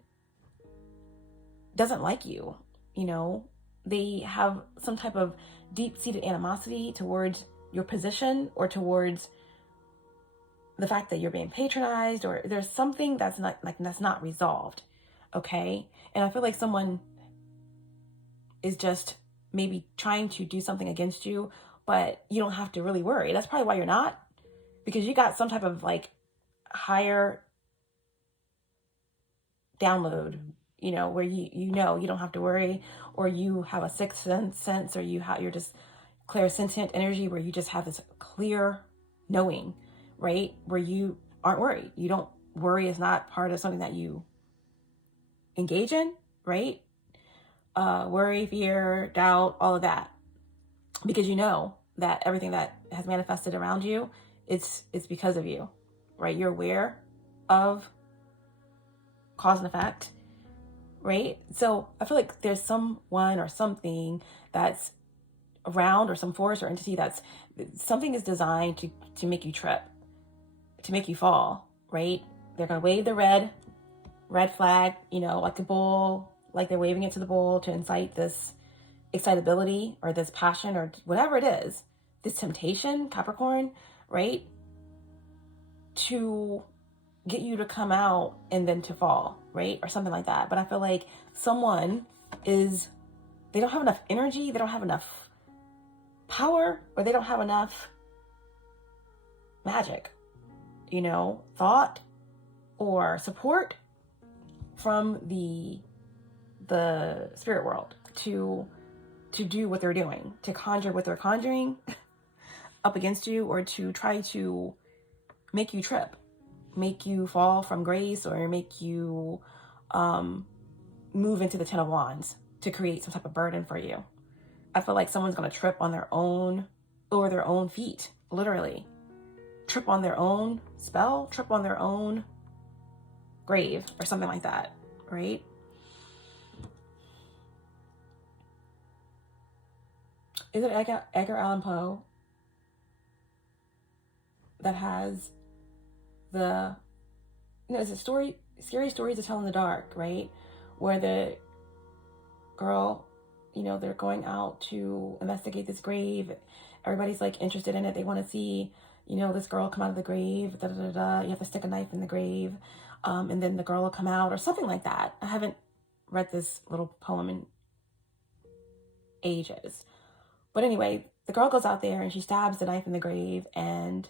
doesn't like you, you know, they have some type of deep-seated animosity towards your position or towards the fact that you're being patronized, or there's something that's not resolved, okay? And I feel like someone is just maybe trying to do something against you, but you don't have to really worry. That's probably why you're not, because you got some type of like higher download, you know, where you know you don't have to worry, or you have a sixth sense, or you're just clairsentient energy where you just have this clear knowing, right? Where you aren't worried. You don't worry is not part of something that you engage in, right? Worry, fear, doubt, all of that, because you know that everything that has manifested around you, it's because of you, right? You're aware of cause and effect, right? So I feel like there's someone or something that's around, or some force or entity something is designed to make you trip, to make you fall, right? They're going to wave the red flag, you know, like a bull, like they're waving it to the bull to incite this excitability or this passion or whatever it is, this temptation, Capricorn, right? To get you to come out and then to fall, right? Or something like that. But I feel like someone they don't have enough energy, they don't have enough power, or they don't have enough magic, you know, thought or support from the spirit world to do what they're doing, to conjure what they're conjuring up against you, or to try to make you trip, make you fall from grace, or make you move into the Ten of Wands to create some type of burden for you. I feel like someone's going to trip on their own, over their own feet, literally. Trip on their own spell, trip on their own grave, or something like that, right? Is it Edgar Allan Poe that has it's a story, scary stories to tell in the dark, right? Where the girl, you know, they're going out to investigate this grave. Everybody's like interested in it. They want to see, you know, this girl come out of the grave. Da, da, da, da. You have to stick a knife in the grave, and then the girl will come out, or something like that. I haven't read this little poem in ages. But anyway, the girl goes out there and she stabs the knife in the grave and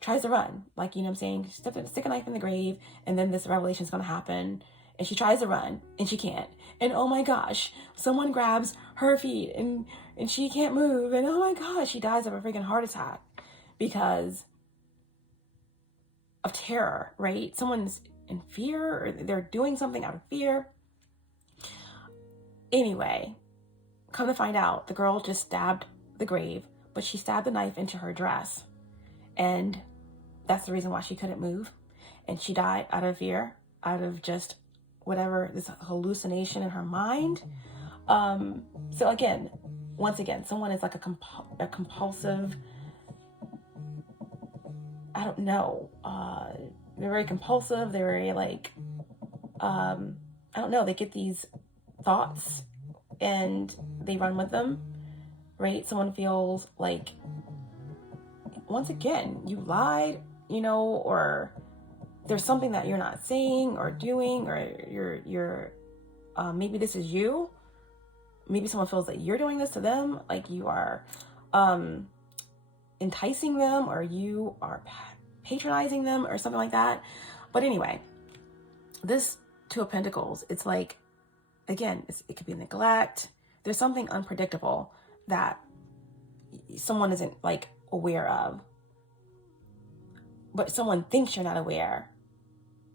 tries to run. Like, you know what I'm saying? Stick a knife in the grave, and then this revelation is going to happen. And she tries to run, and she can't. And oh my gosh, someone grabs her feet, and she can't move. And oh my gosh, she dies of a freaking heart attack because of terror, right? Someone's in fear, or they're doing something out of fear. Anyway, come to find out, the girl just stabbed the grave, but she stabbed the knife into her dress. And that's the reason why she couldn't move. And she died out of fear, out of just whatever, this hallucination in her mind. So again, once again, someone is like a compulsive, I don't know, they're very compulsive, they're very like, I don't know, they get these thoughts and they run with them, right? Someone feels like, once again, you lied, you know, or there's something that you're not saying or doing, or you're maybe this is you. Maybe someone feels that you're doing this to them, like you are enticing them, or you are patronizing them, or something like that. But anyway, this Two of Pentacles, it's like, again, it could be neglect. There's something unpredictable that someone isn't like aware of, but someone thinks you're not aware.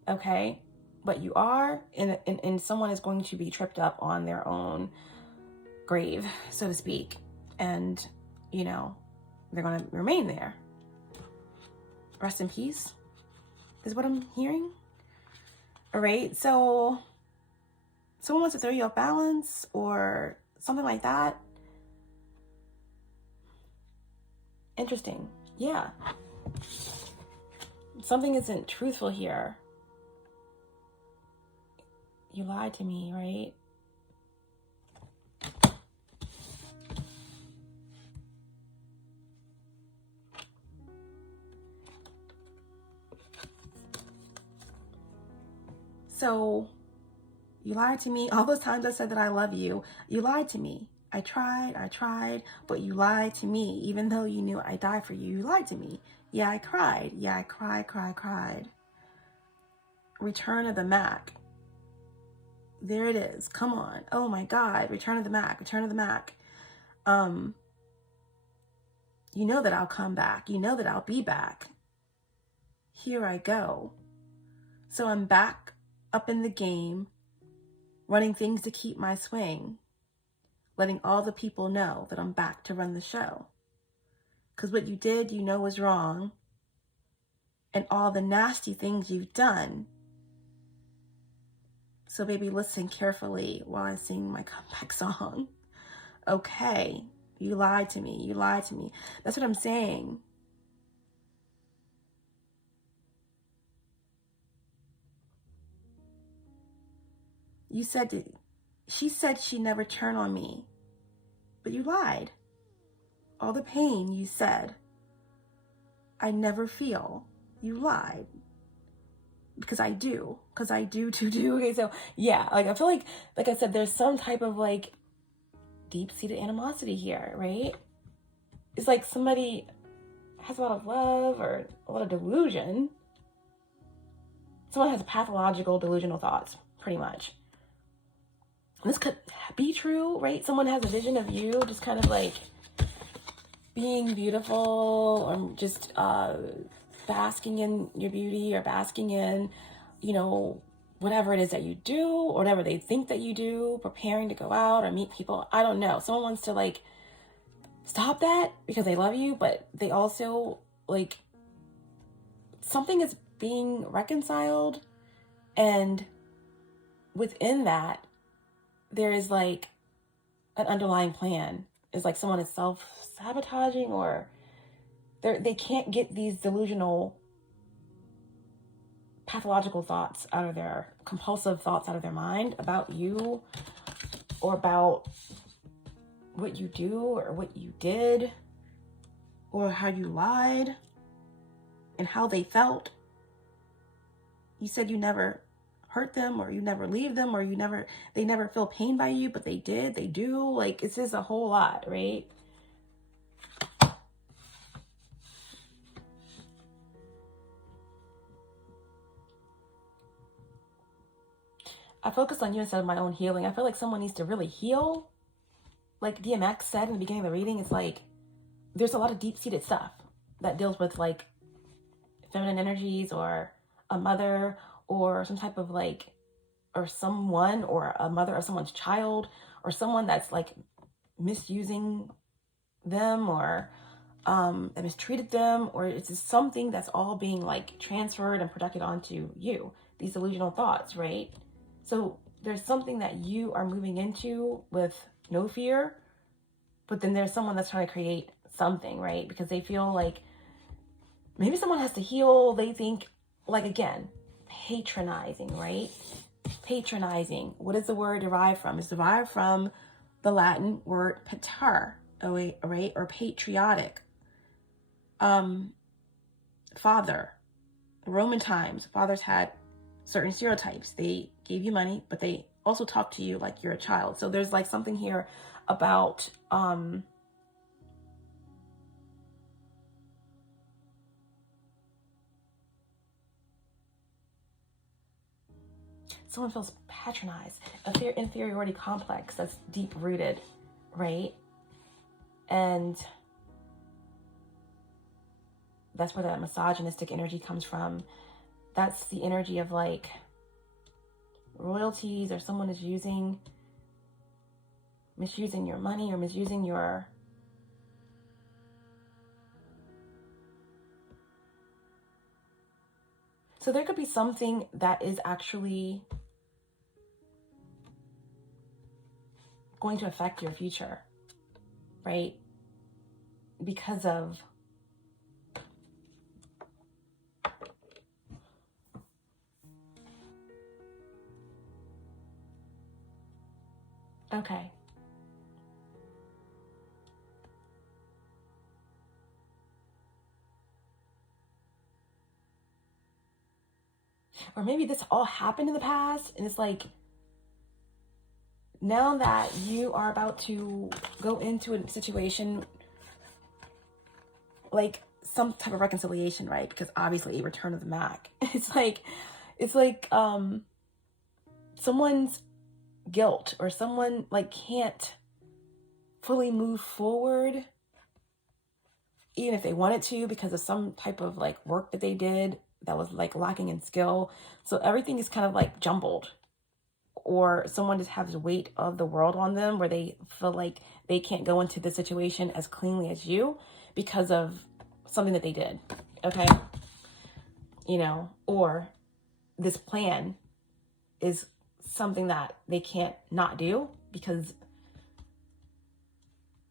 Okay, but you are, and someone is going to be tripped up on their own grave, so to speak. And, you know, they're going to remain there. Rest in peace is what I'm hearing. All right. So someone wants to throw you off balance or something like that. Interesting. Yeah. Something isn't truthful here. You lied to me, right? So you lied to me. All those times I said that I love you, you lied to me. I tried, but you lied to me. Even though you knew I died for you, you lied to me. Yeah, I cried. Yeah, I cried. Return of the Mack. There it is. Come on. Oh my God. Return of the Mack. You know that I'll come back. You know that I'll be back. Here I go. So I'm back up in the game, running things to keep my swing, letting all the people know that I'm back to run the show. Because what you did, you know, was wrong. And all the nasty things you've done. So baby, listen carefully while I sing my comeback song. Okay, you lied to me. That's what I'm saying. You said she said she'd never turn on me, but you lied. All the pain you said I never feel, you lied. Because I do. Okay, so yeah, like I feel like I said, there's some type of like deep-seated animosity here, right? It's like somebody has a lot of love or a lot of delusion. Someone has pathological delusional thoughts, pretty much. And this could be true, right? Someone has a vision of you just kind of like being beautiful or just basking in your beauty or basking in, you know, whatever it is that you do or whatever they think that you do, preparing to go out or meet people. I don't know. Someone wants to like stop that because they love you, but they also like something is being reconciled, and within that there is like an underlying plan. It's like someone is self-sabotaging, or they can't get these delusional pathological thoughts out of their compulsive thoughts out of their mind about you or about what you do or what you did or how you lied and how they felt. You said you never hurt them or you never leave them or they never feel pain by you, but they do. Like, it's just a whole lot, right? I focus on you instead of my own healing. I feel like someone needs to really heal. Like DMX said in the beginning of the reading, it's like there's a lot of deep-seated stuff that deals with like feminine energies or a mother or some type of like, or someone or a mother or someone's child or someone that's like misusing them or that mistreated them, or it's just something that's all being like transferred and projected onto you, these delusional thoughts, right? So there's something that you are moving into with no fear, but then there's someone that's trying to create something, right? Because they feel like maybe someone has to heal. They think, like, again, patronizing, right? Patronizing. What is the word derived from? It's derived from the Latin word pater, right? Or patriotic. Father. Roman times, fathers had certain stereotypes. They gave you money, but they also talk to you like you're a child. So there's like something here about someone feels patronized, a inferiority complex that's deep rooted, right? And that's where that misogynistic energy comes from. That's the energy of like royalties, or someone is misusing your money or misusing your so there could be something that is actually going to affect your future, right? Because of okay. Or maybe this all happened in the past and it's like, now that you are about to go into a situation, like some type of reconciliation, right? Because obviously Return of the Mack. It's like someone's guilt or someone like can't fully move forward even if they wanted to because of some type of like work that they did that was like lacking in skill. So everything is kind of like jumbled, or someone just has the weight of the world on them where they feel like they can't go into the situation as cleanly as you because of something that they did. Okay. You know, or this plan is something that they can't not do because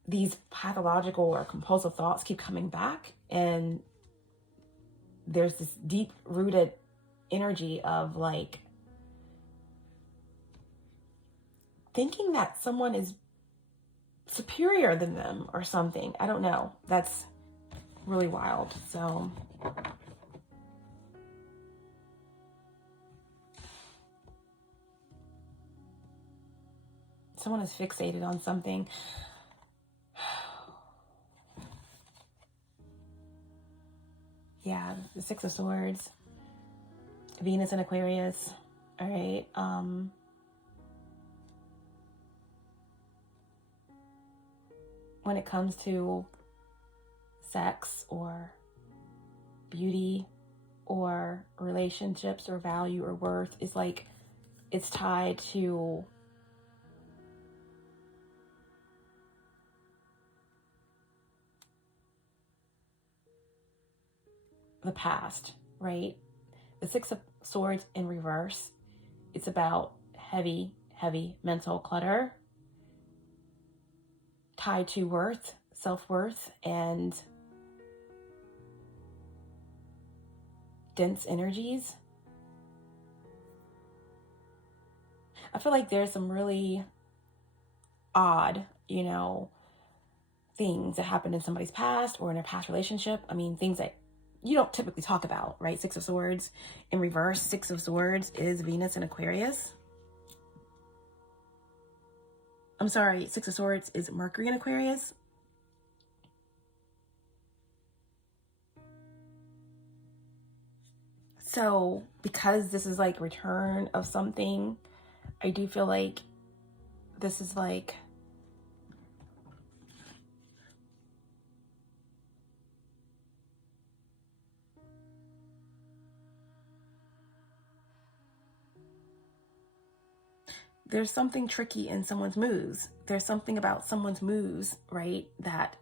these pathological or compulsive thoughts keep coming back, and there's this deep rooted energy of like thinking that someone is superior than them or something. I don't know. That's really wild. So someone is fixated on something. Yeah, the Six of Swords, Venus and Aquarius. All right. When it comes to sex or beauty or relationships or value or worth, it's like it's tied to the past, right? The Six of Swords in reverse, it's about heavy mental clutter tied to worth, self-worth, and dense energies. I feel like there's some really odd, things that happened in somebody's past or in a past relationship. I mean, things that you don't typically talk about, right? Six of Swords in reverse. Six of Swords is Venus and Aquarius. I'm sorry, Six of Swords is Mercury in Aquarius. So because this is like return of something, I do feel like this is like there's something tricky in someone's moves. There's something about someone's moves, right, that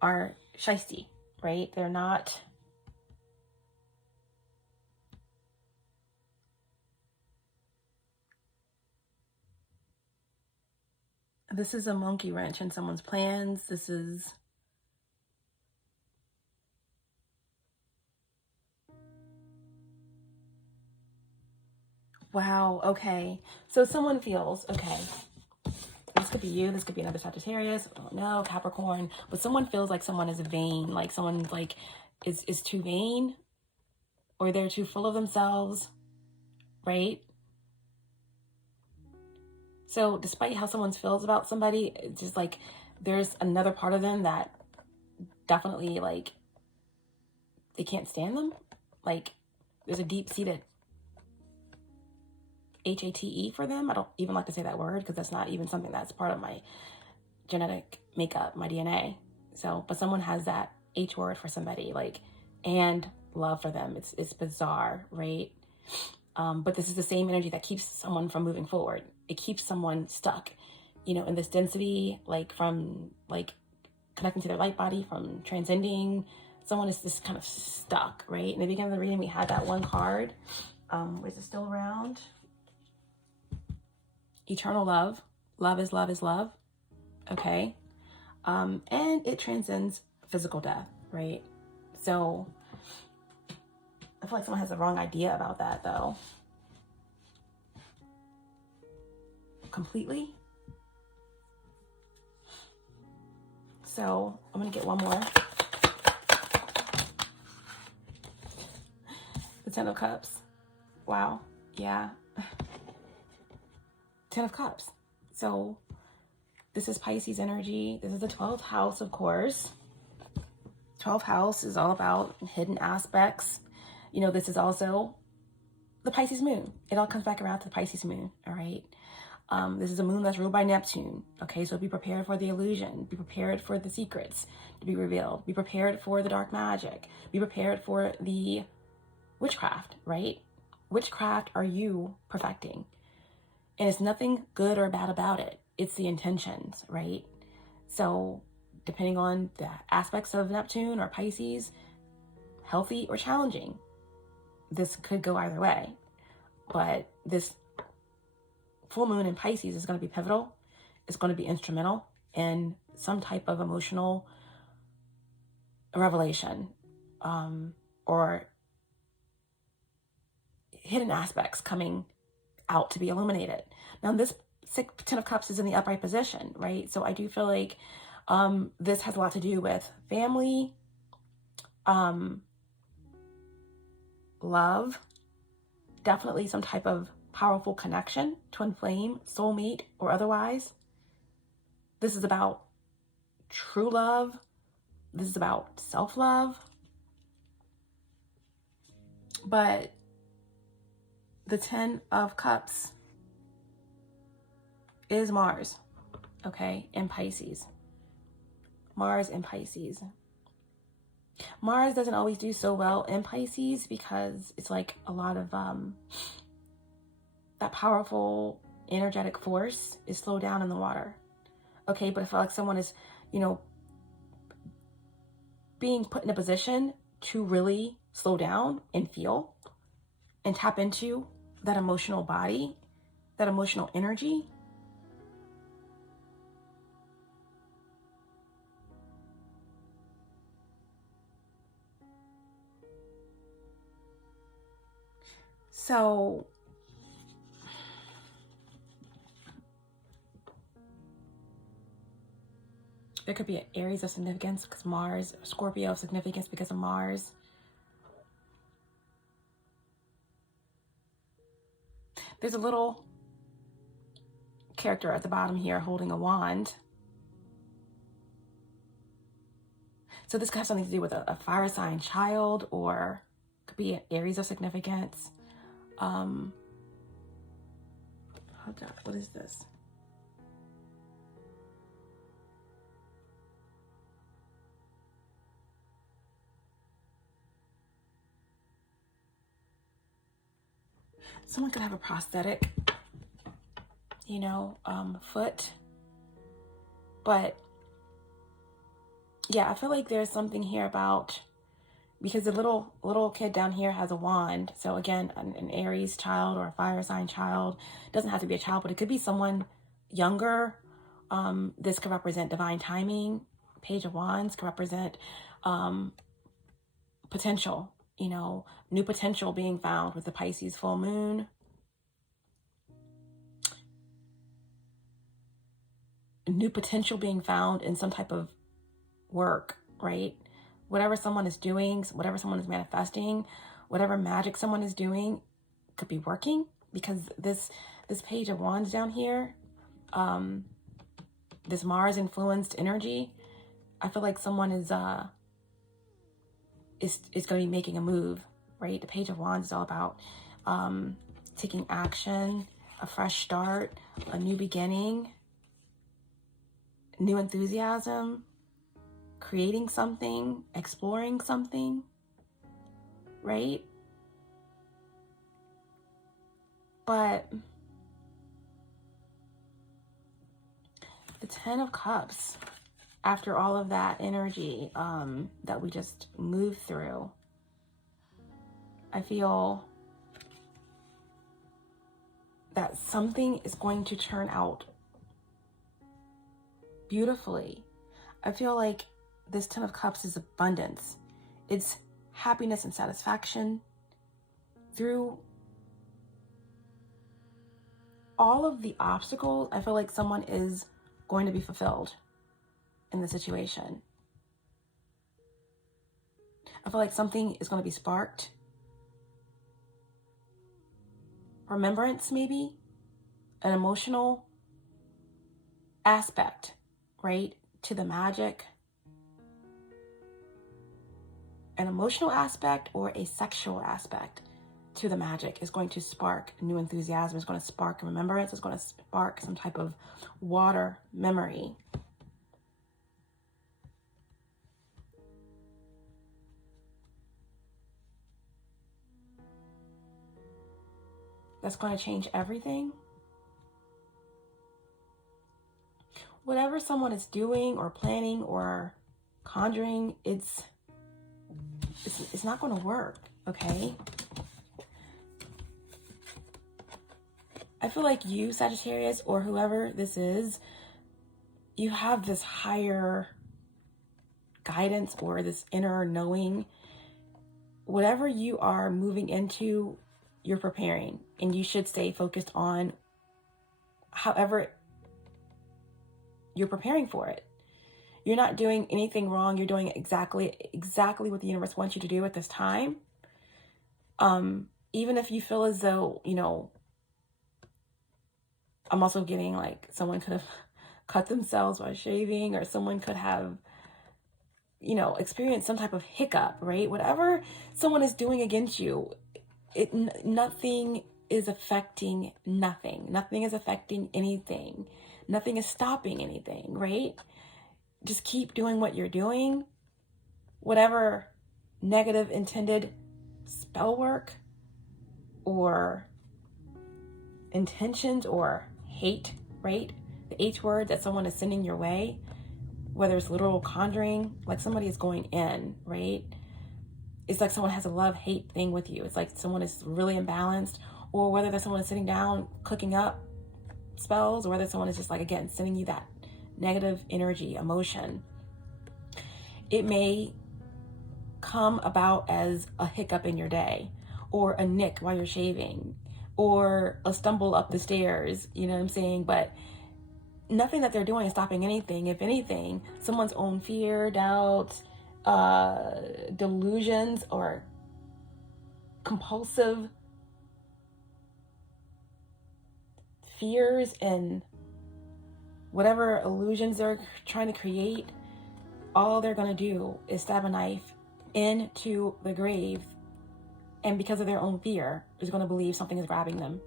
are shisty, right? They're not... This is a monkey wrench in someone's plans. This is... Wow, okay. So someone feels, okay, this could be you, this could be another Sagittarius, I don't know, Capricorn, but someone feels like someone is vain, like someone like is too vain, or they're too full of themselves, right? So despite how someone feels about somebody, it's just like there's another part of them that definitely like they can't stand them. Like there's a deep-seated HATE for them. I don't even like to say that word because that's not even something that's part of my genetic makeup, my DNA. So, but someone has that H word for somebody, like, and love for them. It's bizarre, right? But this is the same energy that keeps someone from moving forward. It keeps someone stuck, you know, in this density, like from like connecting to their light body, from transcending. Someone is just kind of stuck, right? In the beginning of the reading, we had that one card. Is it still around? Eternal love. Love is love is love. Okay. And it transcends physical death, right? So I feel like someone has the wrong idea about that, though. Completely. So I'm going to get one more. The Ten of Cups. Wow. Yeah. Ten of Cups. So this is Pisces energy. This is the 12th house, of course. 12th house is all about hidden aspects. You know, this is also the Pisces moon. It all comes back around to the Pisces moon, all right? This is a moon that's ruled by Neptune, okay? So be prepared for the illusion. Be prepared for the secrets to be revealed. Be prepared for the dark magic. Be prepared for the witchcraft, right? Witchcraft are you perfecting? And it's nothing good or bad about it. It's the intentions, right? So depending on the aspects of Neptune or Pisces, healthy or challenging, this could go either way. But this full moon in Pisces is going to be pivotal. It's going to be instrumental in some type of emotional revelation, or hidden aspects coming out to be illuminated. Now, this Ten of Cups is in the upright position, right? So I do feel like this has a lot to do with family, love, definitely some type of powerful connection, twin flame, soulmate, or otherwise. This is about true love. This is about self-love. But the Ten of Cups is Mars, okay, in Pisces. Mars in Pisces. Mars doesn't always do so well in Pisces because it's like a lot of that powerful energetic force is slowed down in the water. Okay, but I feel like someone is, you know, being put in a position to really slow down and feel and tap into that emotional body, that emotional energy. So there could be an Aries of significance because Mars, Scorpio of significance because of Mars. There's a little character at the bottom here holding a wand. So this could have something to do with a fire sign child, or could be an Aries of significance. Hold on, what is this? Someone could have a prosthetic, you know, foot. But yeah, I feel like there's something here about, because the little kid down here has a wand. So again, an Aries child or a fire sign child, doesn't have to be a child, but it could be someone younger. This could represent divine timing. Page of Wands could represent potential, you know, new potential being found with the Pisces full moon. New potential being found in some type of work, right? Whatever someone is doing, whatever someone is manifesting, whatever magic someone is doing could be working, because this Page of Wands down here, this Mars influenced energy, I feel like someone is going to be making a move, right? The Page of Wands is all about taking action, a fresh start, a new beginning, new enthusiasm, creating something, exploring something, right? But the Ten of Cups, after all of that energy that we just moved through, I feel that something is going to turn out beautifully. I feel like this Ten of Cups is abundance. It's happiness and satisfaction through all of the obstacles. I feel like someone is going to be fulfilled in the situation. I feel like something is going to be sparked. Remembrance, maybe an emotional aspect, right, to the magic. An emotional aspect or a sexual aspect to the magic is going to spark new enthusiasm. It's going to spark remembrance. It's going to spark some type of water memory. That's going to change everything. Whatever someone is doing or planning or conjuring, it's not going to work, okay? I feel like you, Sagittarius, or whoever this is, you have this higher guidance or this inner knowing. Whatever you are moving into, you're preparing, and you should stay focused on however you're preparing for it. You're not doing anything wrong. You're doing exactly what the universe wants you to do at this time. Even if you feel as though, you know, I'm also getting like someone could have cut themselves while shaving, or someone could have, you know, experienced some type of hiccup, right? Whatever someone is doing against you, nothing is affecting nothing. Nothing is affecting anything. Nothing is stopping anything, right? Just keep doing what you're doing. Whatever negative intended spell work or intentions or hate, right? The H word that someone is sending your way, whether it's literal conjuring, like somebody is going in, right? It's like someone has a love-hate thing with you. It's like someone is really imbalanced, or whether that someone is sitting down cooking up spells, or whether someone is just like, again, sending you that negative energy, emotion. It may come about as a hiccup in your day, or a nick while you're shaving, or a stumble up the stairs, you know what I'm saying? But nothing that they're doing is stopping anything. If anything, someone's own fear, doubts, delusions, or compulsive fears and whatever illusions they're trying to create, all they're going to do is stab a knife into the grave, and because of their own fear, is going to believe something is grabbing them.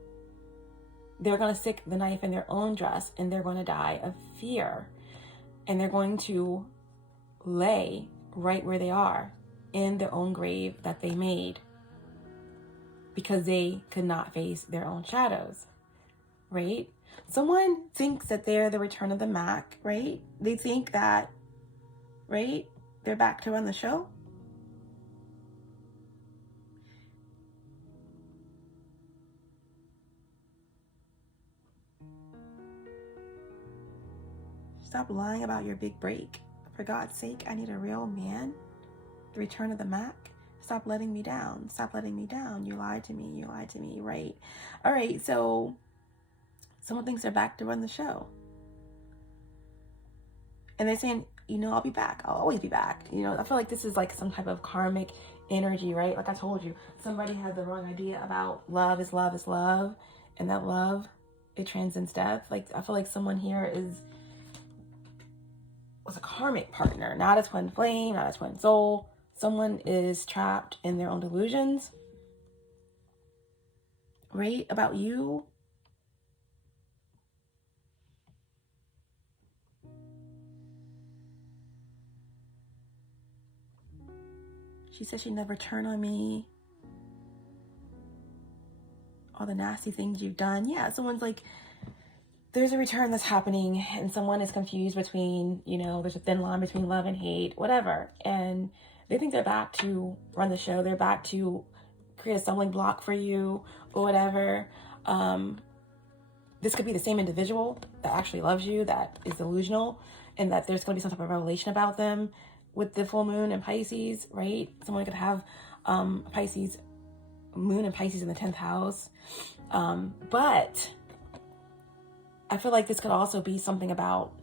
They're going to stick the knife in their own dress, and they're going to die of fear, and they're going to lay right where they are in their own grave that they made because they could not face their own shadows, right? Someone thinks that they're the return of the Mack, right? They think that, right, they're back to run the show. Stop lying about your big break. For God's sake, I need a real man. The return of the Mack. Stop letting me down. Stop letting me down. You lied to me. You lied to me, right? All right, so someone thinks they're back to run the show. And they're saying, you know, I'll be back. I'll always be back. You know, I feel like this is like some type of karmic energy, right? Like I told you, somebody had the wrong idea about love is love is love. And that love, it transcends death. Like I feel like someone here was a karmic partner, not a twin flame, not a twin soul. Someone is trapped in their own delusions, right? About you. She said she'd never turn on me. all the nasty things you've done. Yeah, someone's like, there's a return that's happening, and someone is confused between, you know, there's a thin line between love and hate, whatever. And they think they're back to run the show. They're back to create a stumbling block for you or whatever. This could be the same individual that actually loves you, that is delusional, and that there's going to be some type of revelation about them with the full moon in Pisces, right? Someone could have Pisces, moon and Pisces in the 10th house. But I feel like this could also be something about,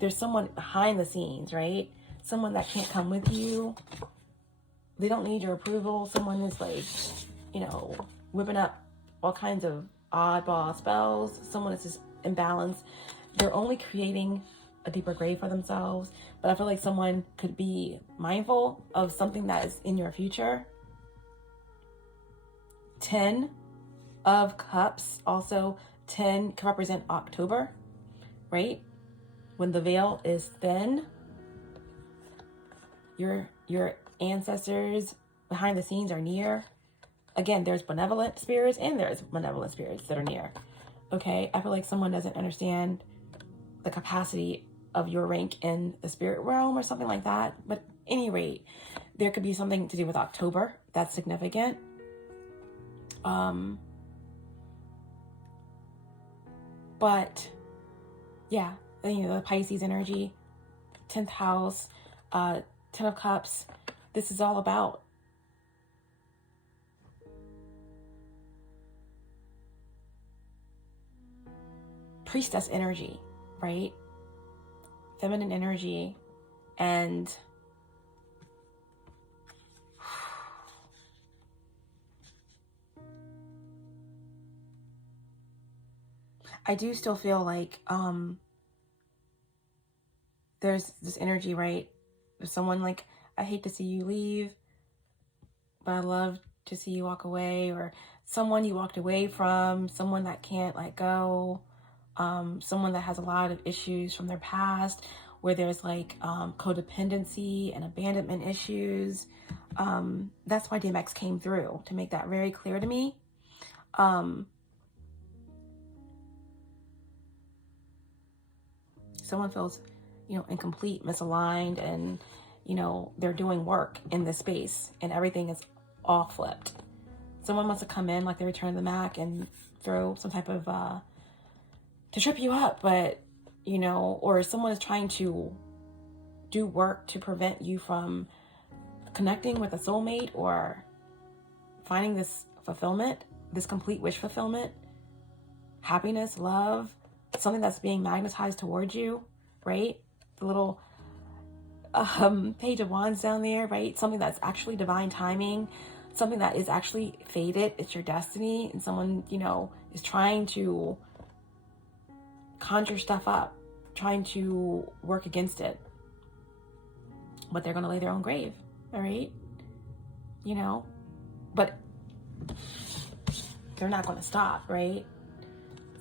there's someone behind the scenes, right? Someone that can't come with you. They don't need your approval. Someone is like, you know, whipping up all kinds of oddball spells. Someone is just imbalanced. They're only creating a deeper grave for themselves. But I feel like someone could be mindful of something that is in your future. 10 of Cups, also 10 can represent October, right? When the veil is thin, your ancestors behind the scenes are near. Again, there's benevolent spirits and there's malevolent spirits that are near. Okay, I feel like someone doesn't understand the capacity of your rank in the spirit realm or something like that. But at any rate, there could be something to do with October that's significant. But yeah, you know, the Pisces energy, 10th house, 10 of Cups. This is all about priestess energy, right? Feminine energy. And I do still feel like there's this energy, right? There's someone like, I hate to see you leave, but I love to see you walk away. Or someone you walked away from, someone that can't let go, someone that has a lot of issues from their past, where there's like codependency and abandonment issues. That's why DMX came through, to make that very clear to me. Someone feels, you know, incomplete, misaligned, and, you know, they're doing work in this space and everything is all flipped. Someone wants to come in like the return of the Mack and throw some type of, to trip you up, but, you know, or someone is trying to do work to prevent you from connecting with a soulmate or finding this fulfillment, this complete wish fulfillment, happiness, love, something that's being magnetized towards you, right? The little Page of Wands down there, right? Something that's actually divine timing, something that is actually fated. It's your destiny. And someone, you know, is trying to conjure stuff up, trying to work against it. But they're going to lay their own grave, all right? You know, but they're not going to stop, right?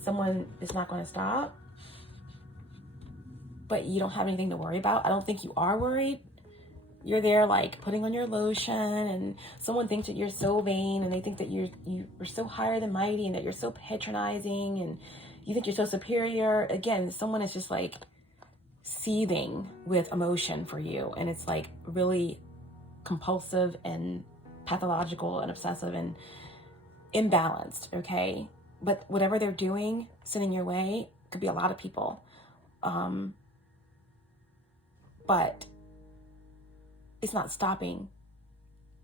Someone is not going to stop, but you don't have anything to worry about. I don't think you are worried. You're there like putting on your lotion, and someone thinks that you're so vain, and they think that you're so higher than mighty, and that you're so patronizing, and you think you're so superior. Again, someone is just like seething with emotion for you, and it's like really compulsive and pathological and obsessive and imbalanced, okay? But whatever they're doing, sending your way, could be a lot of people. But it's not stopping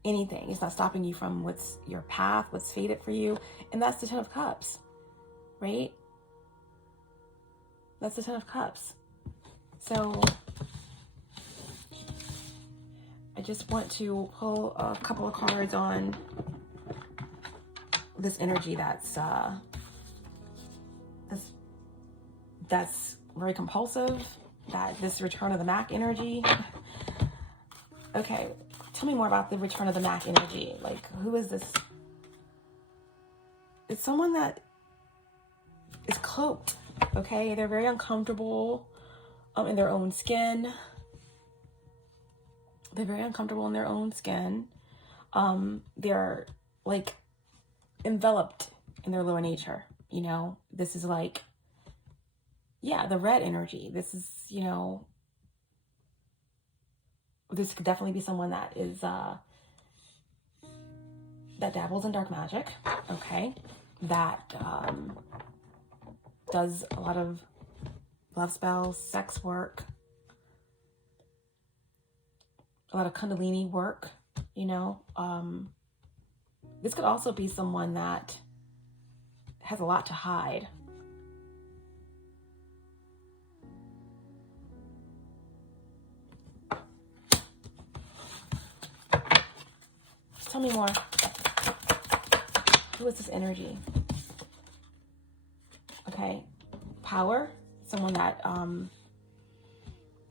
anything. It's not stopping you from what's your path, what's fated for you. And that's the 10 of Cups, right? That's the 10 of Cups. So I just want to pull a couple of cards on this energy that's very compulsive, that this return of the Mack energy. Okay, tell me more about the return of the Mack energy. Like, who is this? It's someone that is cloaked, okay? They're very uncomfortable in their own skin. They're very uncomfortable in their own skin. They're like enveloped in their lower nature. You know, this is like, yeah, the red energy. This is, you know, this could definitely be someone that is, that dabbles in dark magic, okay? That does a lot of love spells, sex work, a lot of kundalini work, you know. This could also be someone that has a lot to hide. Tell me more. Who is this energy? Okay. Power. Someone that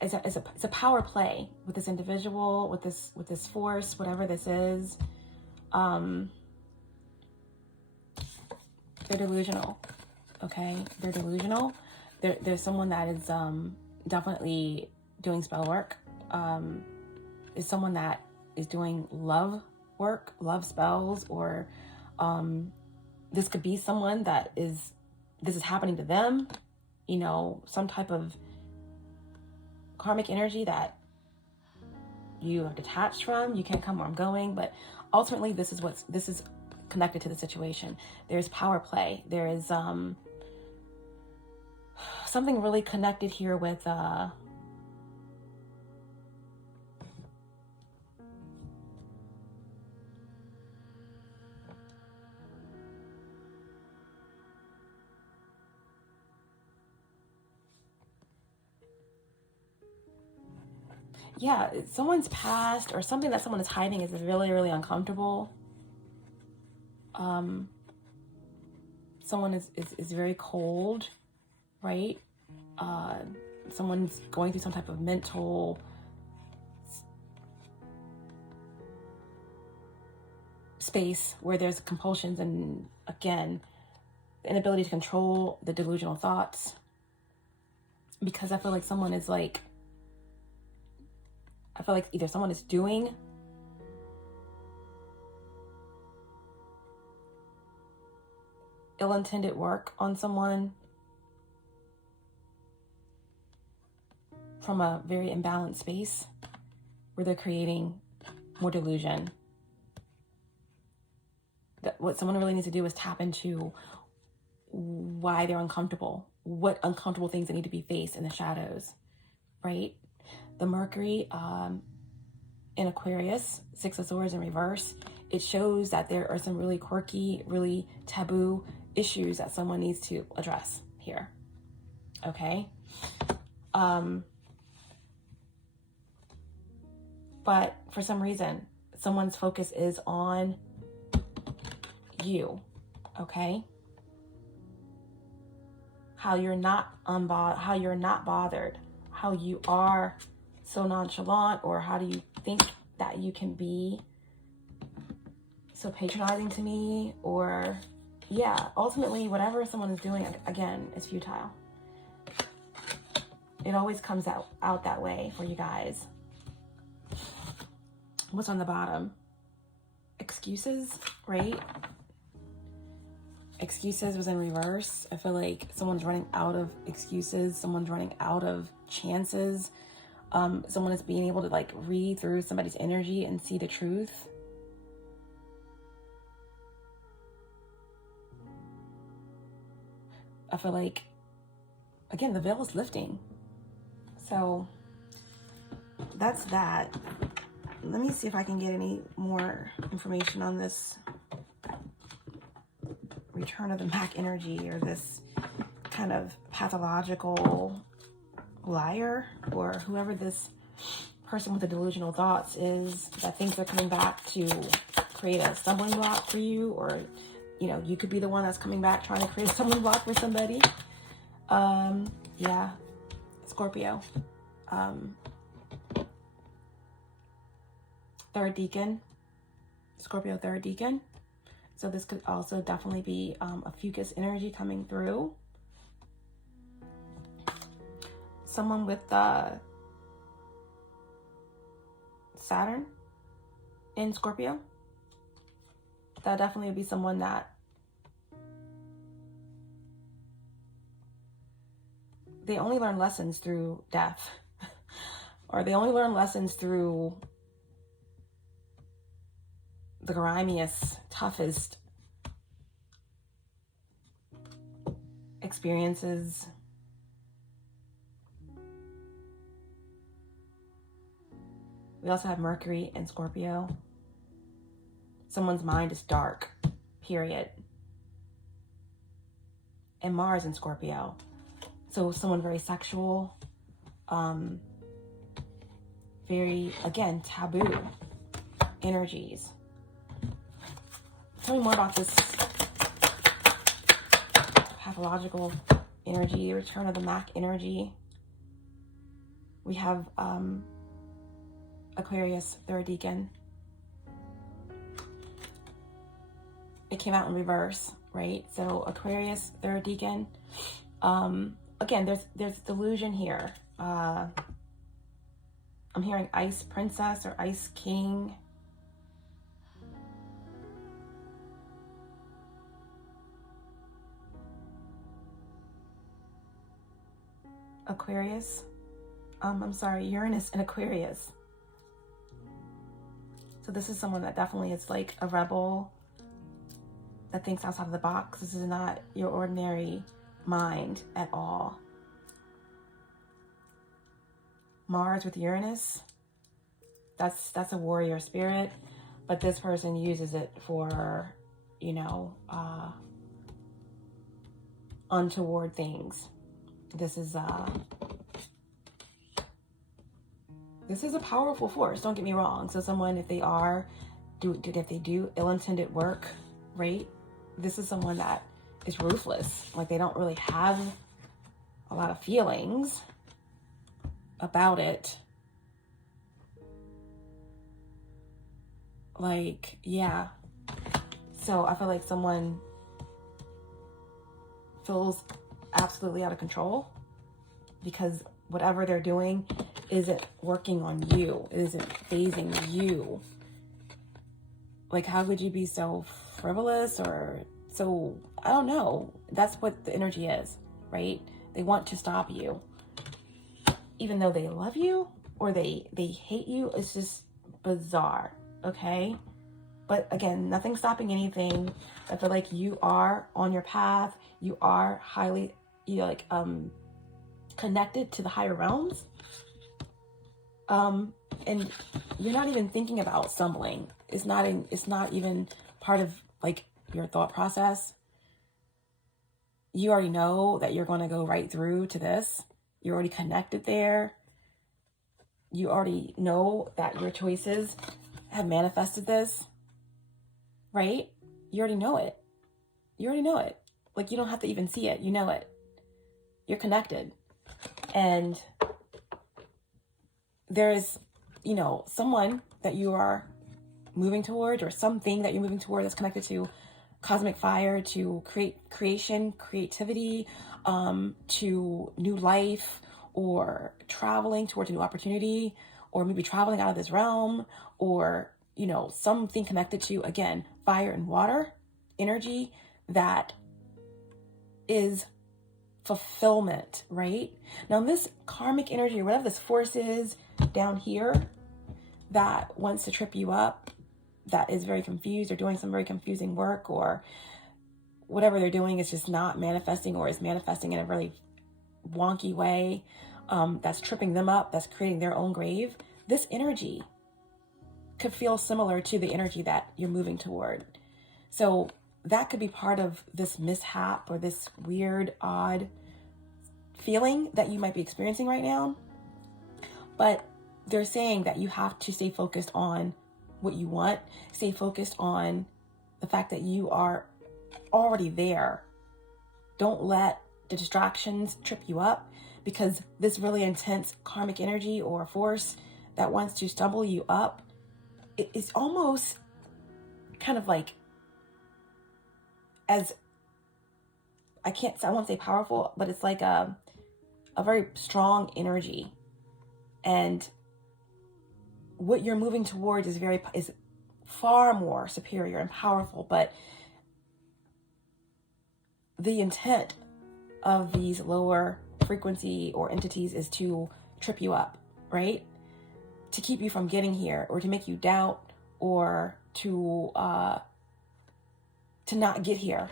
is a power play with this individual, with this force, whatever this is. They're delusional. Okay, they're delusional. There's someone that is definitely doing spell work. Is someone that is doing love work, love spells, or this could be someone that this is happening to them. You know, some type of karmic energy that you are detached from. You can't come where I'm going, but ultimately this is connected to the situation. There's power play. There is something really connected here with yeah, someone's past or something that someone is hiding is really, really uncomfortable. Someone is very cold, right? Someone's going through some type of mental space where there's compulsions and, again, the inability to control the delusional thoughts. Because I feel like someone is like, I feel like either someone is doing ill-intended work on someone from a very imbalanced space where they're creating more delusion. That what someone really needs to do is tap into why they're uncomfortable, what uncomfortable things that need to be faced in the shadows, right? The Mercury in Aquarius, Six of Swords in reverse, it shows that there are some really quirky, really taboo issues that someone needs to address here, okay? But for some reason, someone's focus is on you, okay? How you're not bothered, how you are so nonchalant, or how do you think that you can be so patronizing to me, or yeah, ultimately whatever someone is doing, again, is futile. It always comes out that way for you guys. What's on the bottom? Excuses, right? Excuses was in reverse. I feel like someone's running out of excuses. Someone's running out of chances. Someone is being able to like read through somebody's energy and see the truth. I feel like, again, the veil is lifting. So that's that. Let me see if I can get any more information on this return of the Mack energy, or this kind of pathological liar, or whoever this person with the delusional thoughts is that thinks they're coming back to create a stumbling block for you, or you know, you could be the one that's coming back trying to create a stumbling block for somebody. Yeah, Scorpio. Third decan, Scorpio third decan. So this could also definitely be a fucus energy coming through. Someone with Saturn in Scorpio. That definitely would be someone that they only learn lessons through death. Or they only learn lessons through the grimiest, toughest experiences. We also have Mercury in Scorpio. Someone's mind is dark, period. And Mars in Scorpio. So someone very sexual, very, again, taboo energies. Tell me more about this pathological energy, return of the Mack energy. We have Aquarius, third decan. It came out in reverse, right? So Aquarius, third decan. Again, there's delusion here. I'm hearing Ice Princess or Ice King. Aquarius. I'm sorry, Uranus and Aquarius. So this is someone that definitely is like a rebel that thinks outside of the box. This is not your ordinary mind at all. Mars with Uranus, that's a warrior spirit, but this person uses it for, you know, untoward things. This is a powerful force, don't get me wrong. So someone, if they do ill-intended work, right? This is someone that is ruthless. Like, they don't really have a lot of feelings about it. Like, yeah. So I feel like someone feels absolutely out of control because whatever they're doing isn't working on you. It isn't phasing you. Like, how could you be so frivolous or so, I don't know. That's what the energy is, right? They want to stop you. Even though they love you or they hate you, it's just bizarre, okay? But again, nothing stopping anything. I feel like you are on your path. You are highly, connected to the higher realms. And you're not even thinking about stumbling. It's not even part of like your thought process. You already know that you're going to go right through to this. You're already connected there. You already know that your choices have manifested this, right? You already know it. You already know it. Like, you don't have to even see it. You know it. You're connected. And there's, someone that you are moving toward, or something that you're moving toward that's connected to cosmic fire, to creation, creativity, to new life, or traveling towards a new opportunity, or maybe traveling out of this realm, or, something connected to, again, fire and water energy that is fulfillment, right? Now, this karmic energy, or whatever this force is down here that wants to trip you up, that is very confused or doing some very confusing work, or whatever they're doing is just not manifesting, or is manifesting in a really wonky way, that's tripping them up, that's creating their own grave. This energy could feel similar to the energy that you're moving toward. So that could be part of this mishap or this weird, odd feeling that you might be experiencing right now. But they're saying that you have to stay focused on what you want, stay focused on the fact that you are already there. Don't let the distractions trip you up, because this really intense karmic energy or force that wants to stumble you up, it is almost kind of like, I won't say powerful, but it's like a very strong energy. And what you're moving towards is far more superior and powerful, but the intent of these lower frequency or entities is to trip you up, right? To keep you from getting here, or to make you doubt, or to not get here.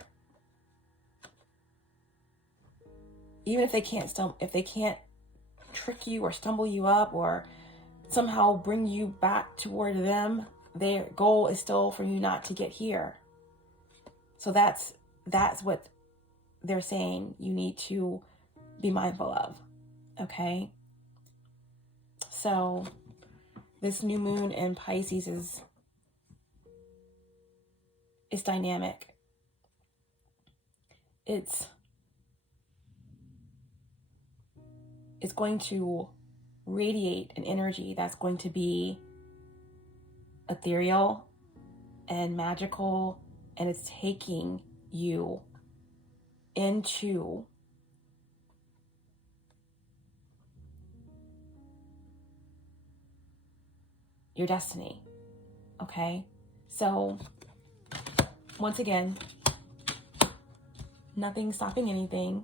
Even if they can't trick you or stumble you up or somehow bring you back toward them, their goal is still for you not to get here. So that's what they're saying you need to be mindful of, okay? So this new moon in Pisces is dynamic. It's going to radiate an energy that's going to be ethereal and magical, and it's taking you into your destiny, okay? So once again, nothing stopping anything.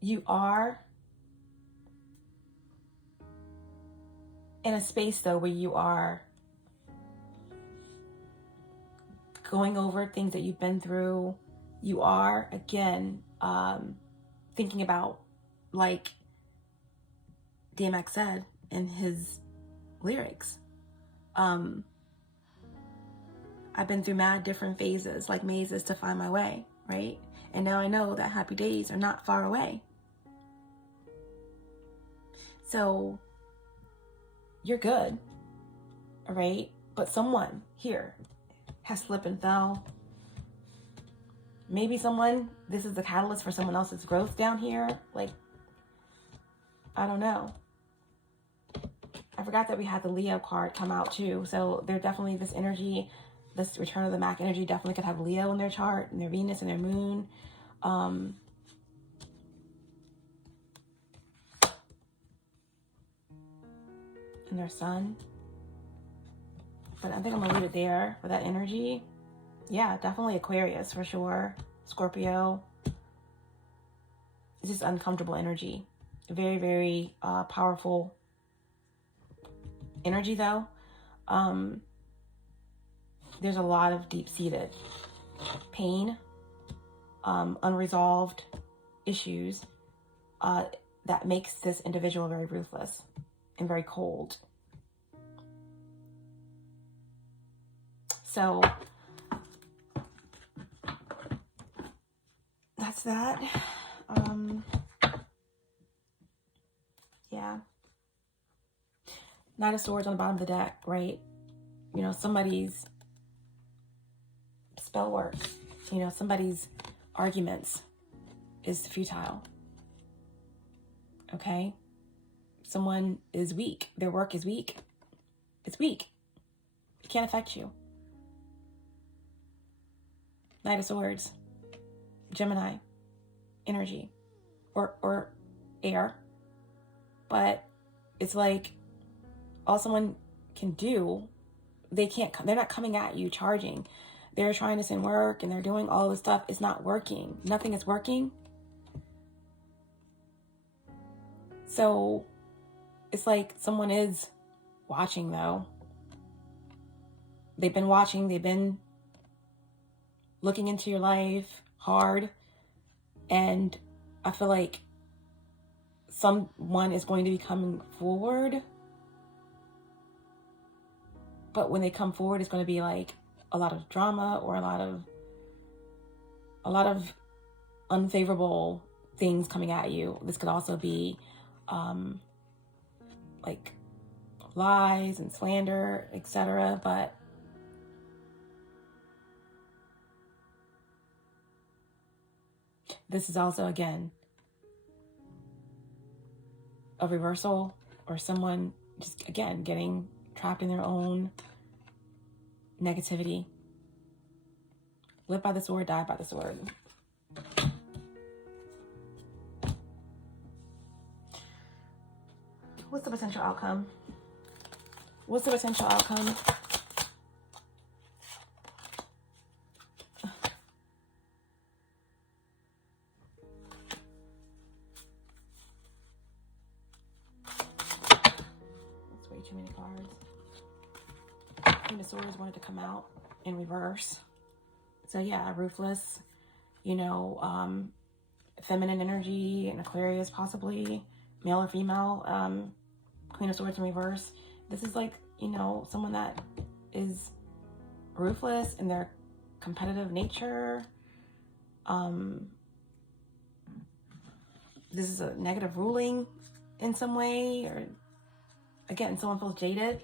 You are in a space, though, where you are going over things that you've been through. You are, again, thinking about, like DMX said in his lyrics, I've been through mad different phases, like mazes to find my way, right? And now I know that happy days are not far away. So you're good, all right? But someone here has slipped and fell. Maybe this is the catalyst for someone else's growth down here. Like, I don't know. I forgot that we had the Leo card come out too. So they're definitely, this energy, this return of the Mack energy definitely could have Leo in their chart, and their Venus and their moon. And their sun. But I think I'm gonna leave it there for that energy. Yeah, definitely Aquarius for sure. Scorpio. It's just uncomfortable energy. Very, very powerful energy though. There's a lot of deep-seated pain, unresolved issues that makes this individual very ruthless and very cold. So that's that. Yeah. Knight of Swords on the bottom of the deck, right? You know, somebody's spell work, you know, somebody's arguments is futile. Okay? Someone is weak. Their work is weak. It's weak. It can't affect you. Knight of Swords, Gemini energy, or air. But it's like all someone can do, they're not coming at you charging. They're trying to send work and they're doing all this stuff. It's not working. Nothing is working. So it's like someone is watching though. They've been watching. They've been looking into your life hard. And I feel like someone is going to be coming forward. But when they come forward, it's going to be like a lot of drama or a lot of unfavorable things coming at you. This could also be like lies and slander, etc. But this is also, again, a reversal, or someone just, again, getting trapped in their own negativity. Live by the sword, die by the sword. What's the potential outcome? What's the potential outcome? too many cards. Queen of Swords wanted to come out in reverse. So yeah, ruthless, you know, feminine energy, and Aquarius possibly, male or female, Queen of Swords in reverse. This is like, you know, someone that is ruthless in their competitive nature. This is a negative ruling in some way, or again, someone feels jaded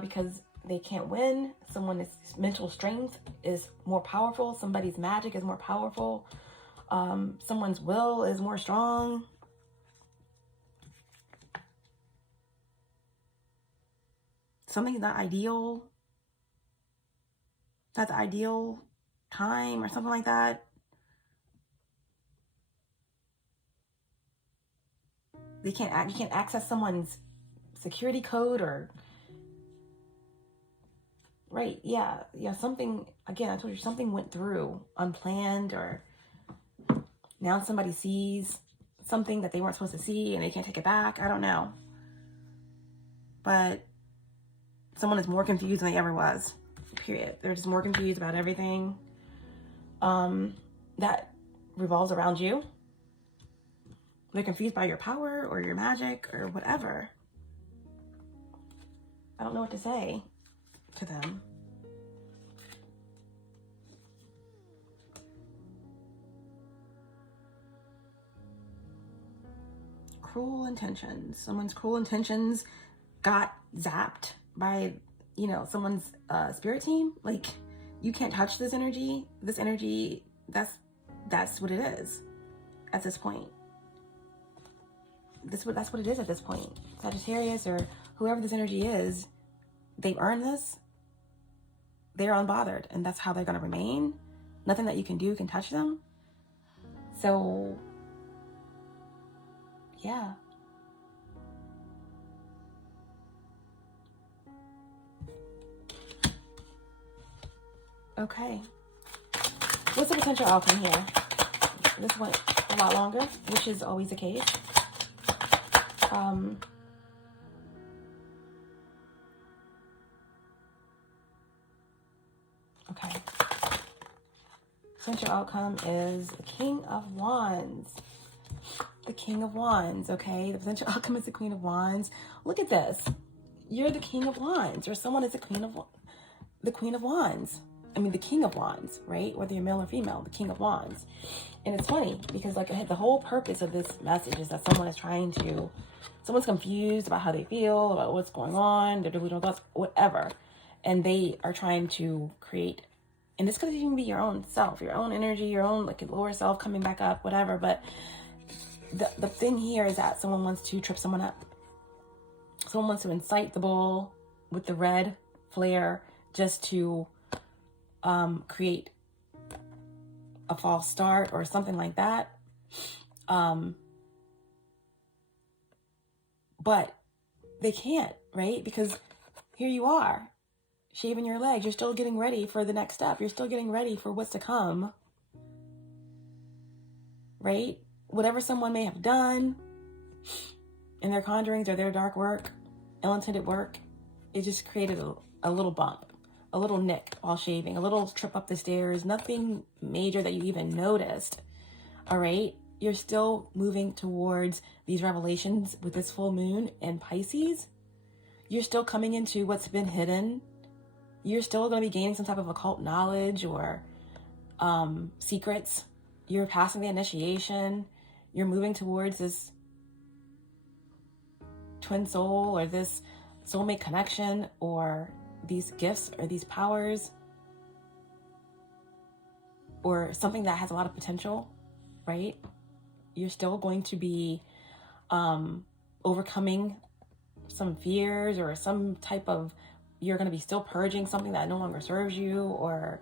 because they can't win. Someone's mental strength is more powerful. Somebody's magic is more powerful. Someone's will is more strong. Something's not ideal. Not the ideal time or something like that. You can't access someone's security code, or right, yeah, something, again, I told you, something went through unplanned, or now somebody sees something that they weren't supposed to see and they can't take it back. I don't know, but someone is more confused than they ever was, period. They're just more confused about everything that revolves around you. They're confused by your power or your magic or whatever. I don't know what to say to them. Cruel intentions. Someone's cruel intentions got zapped by, you know, someone's spirit team. Like, you can't touch this energy. This energy, that's what it is at this point. That's what it is at this point. Sagittarius, or whoever this energy is, they've earned this. They're unbothered, and that's how they're going to remain. Nothing that you can do can touch them. So, yeah. Okay. What's the potential outcome here? This went a lot longer, which is always the case. Okay. Potential outcome is the King of Wands. The King of Wands, okay? The potential outcome is the Queen of Wands. Look at this. You're the King of Wands, or someone is the Queen of Wands. I mean, the King of Wands, right? Whether you're male or female, the King of Wands. And it's funny because, like, the whole purpose of this message is that someone's confused about how they feel, about what's going on, their delusional thoughts, whatever. And they are trying to create, and this could even be your own self, your own energy, your own, like, lower self coming back up, whatever. But the thing here is that someone wants to trip someone up. Someone wants to incite the bull with the red flare just to create a false start or something like that. But they can't, right? Because here you are, shaving your legs. You're still getting ready for the next step. You're still getting ready for what's to come, right? Whatever someone may have done in their conjurings or their dark work, ill-intended work, it just created a little bump, a little nick while shaving, a little trip up the stairs, nothing major that you even noticed, all right? You're still moving towards these revelations with this full moon in Pisces. You're still coming into what's been hidden. You're still going to be gaining some type of occult knowledge or secrets. You're passing the initiation. You're moving towards this twin soul or this soulmate connection or these gifts or these powers or something that has a lot of potential, right? You're still going to be overcoming some fears or some type of, you're going to be still purging something that no longer serves you, or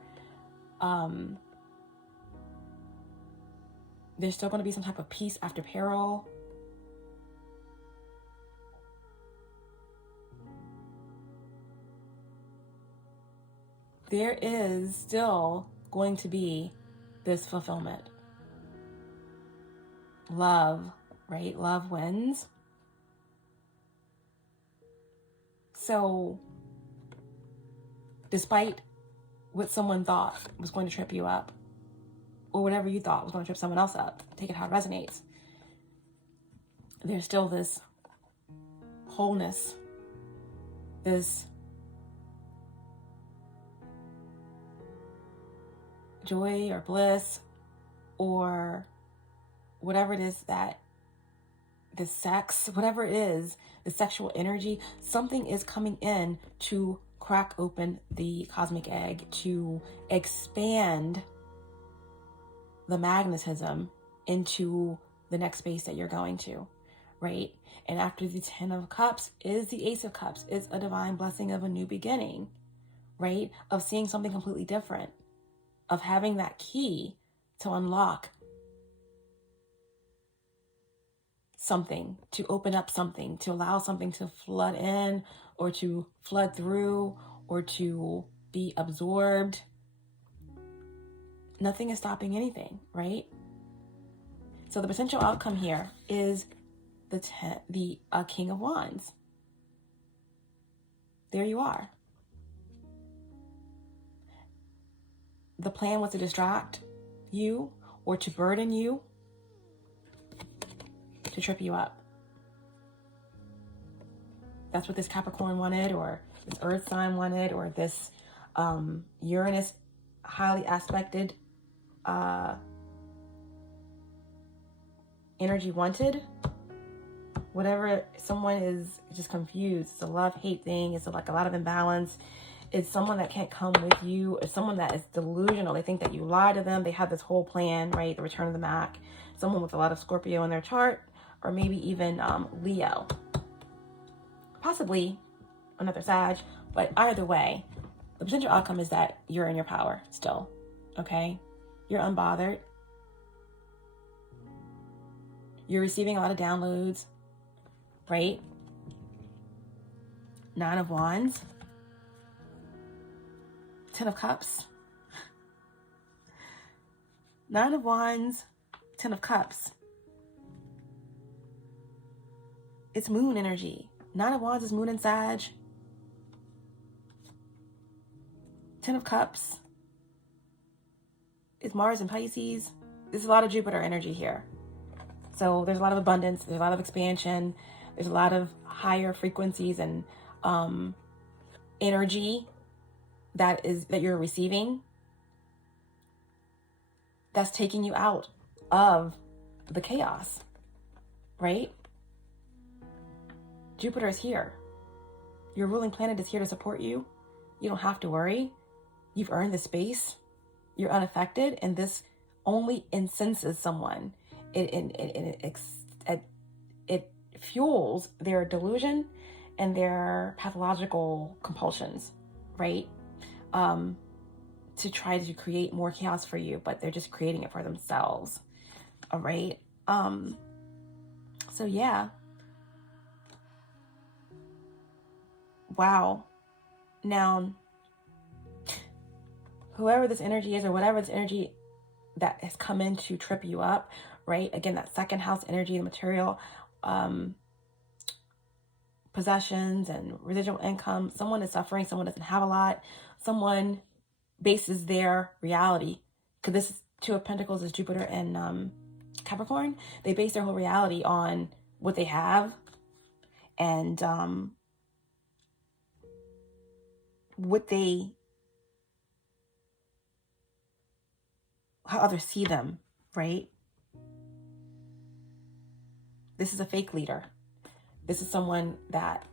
there's still going to be some type of peace after peril. There is still going to be this fulfillment. Love, right? Love wins. So despite what someone thought was going to trip you up, or whatever you thought was going to trip someone else up, take it how it resonates, there's still this wholeness, this joy or bliss, or whatever it is that the sex, whatever it is, the sexual energy, something is coming in to crack open the cosmic egg, to expand the magnetism into the next space that you're going to, right? And after the 10 of Cups is the Ace of Cups. It's a divine blessing of a new beginning, right? Of seeing something completely different, of having that key to unlock something, to open up something, to allow something to flood in, or to flood through, or to be absorbed. Nothing is stopping anything, right? So the potential outcome here is the King of Wands. There you are. The plan was to distract you or to burden you, to trip you up. That's what this Capricorn wanted, or this Earth sign wanted, or this Uranus highly aspected energy wanted. Whatever, someone is just confused. It's a love-hate thing. It's like a lot of imbalance. It's someone that can't come with you. It's someone that is delusional. They think that you lie to them. They have this whole plan, right? The return of the Mack. Someone with a lot of Scorpio in their chart, or maybe even Leo. Possibly another Sag, but either way, the potential outcome is that you're in your power still, okay? You're unbothered. You're receiving a lot of downloads, right? 9 of Wands. 10 of Cups. 9 of Wands, 10 of Cups. It's moon energy. 9 of Wands is moon and Sag. 10 of Cups is Mars and Pisces. There's a lot of Jupiter energy here. So there's a lot of abundance. There's a lot of expansion. There's a lot of higher frequencies and energy that you're receiving, that's taking you out of the chaos, right? Jupiter is here. Your ruling planet is here to support you. You don't have to worry. You've earned the space. You're unaffected, and this only incenses someone. It fuels their delusion and their pathological compulsions, right? To try to create more chaos for you, but they're just creating it for themselves. All right. So yeah. Wow. Now, whoever this energy is, or whatever this energy that has come in to trip you up, right? Again, that second house energy, the material, possessions and residual income. Someone is suffering. Someone doesn't have a lot. Someone bases their reality, because this is 2 of Pentacles is Jupiter and Capricorn. They base their whole reality on what they have and how others see them, right? This is a fake leader. This is someone that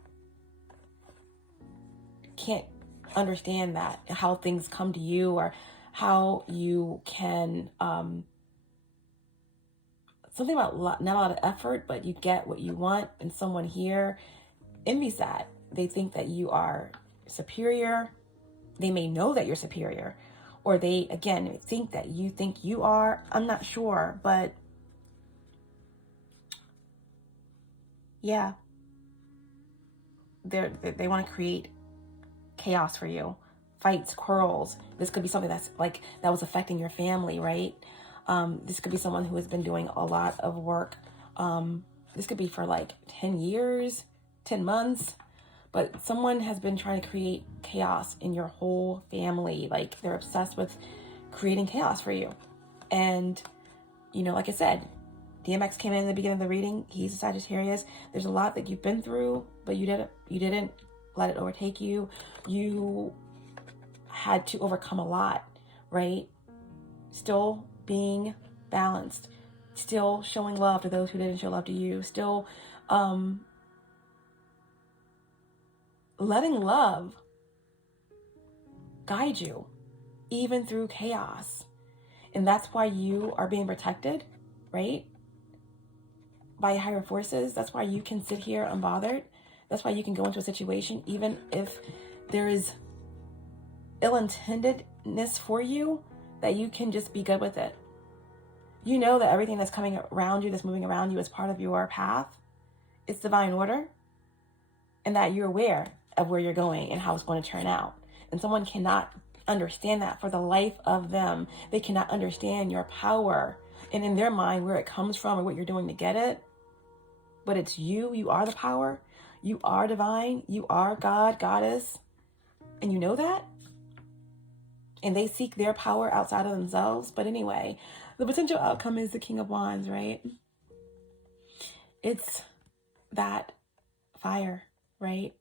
can't understand that, how things come to you, or how you can, something about not a lot of effort, but you get what you want, and someone here envies that. They think that you are superior. They may know that you're superior, or they, again, think that you are. I'm not sure, but yeah, they want to create chaos for you, fights, quarrels. This could be something that's like that was affecting your family, right? This could be someone who has been doing a lot of work. This could be for like 10 years, 10 months, but someone has been trying to create chaos in your whole family. Like, they're obsessed with creating chaos for you. And, you know, like I said, DMX came in the beginning of the reading. He's a Sagittarius. There's a lot that you've been through, but you didn't let it overtake you. You had to overcome a lot, right? Still being balanced, still showing love to those who didn't show love to you, still letting love guide you even through chaos. And that's why you are being protected, right? By higher forces. That's why you can sit here unbothered. That's why you can go into a situation even if there is ill-intendedness for you, that you can just be good with it. You know that everything that's coming around you, that's moving around you, is part of your path. It's divine order. And that you're aware of where you're going and how it's going to turn out. And someone cannot understand that for the life of them. They cannot understand your power. And in their mind, where it comes from or what you're doing to get it. But it's you. You are the power. You are divine. You are God, goddess. And you know that? And they seek their power outside of themselves. But anyway, the potential outcome is the King of Wands, right? It's that fire, right?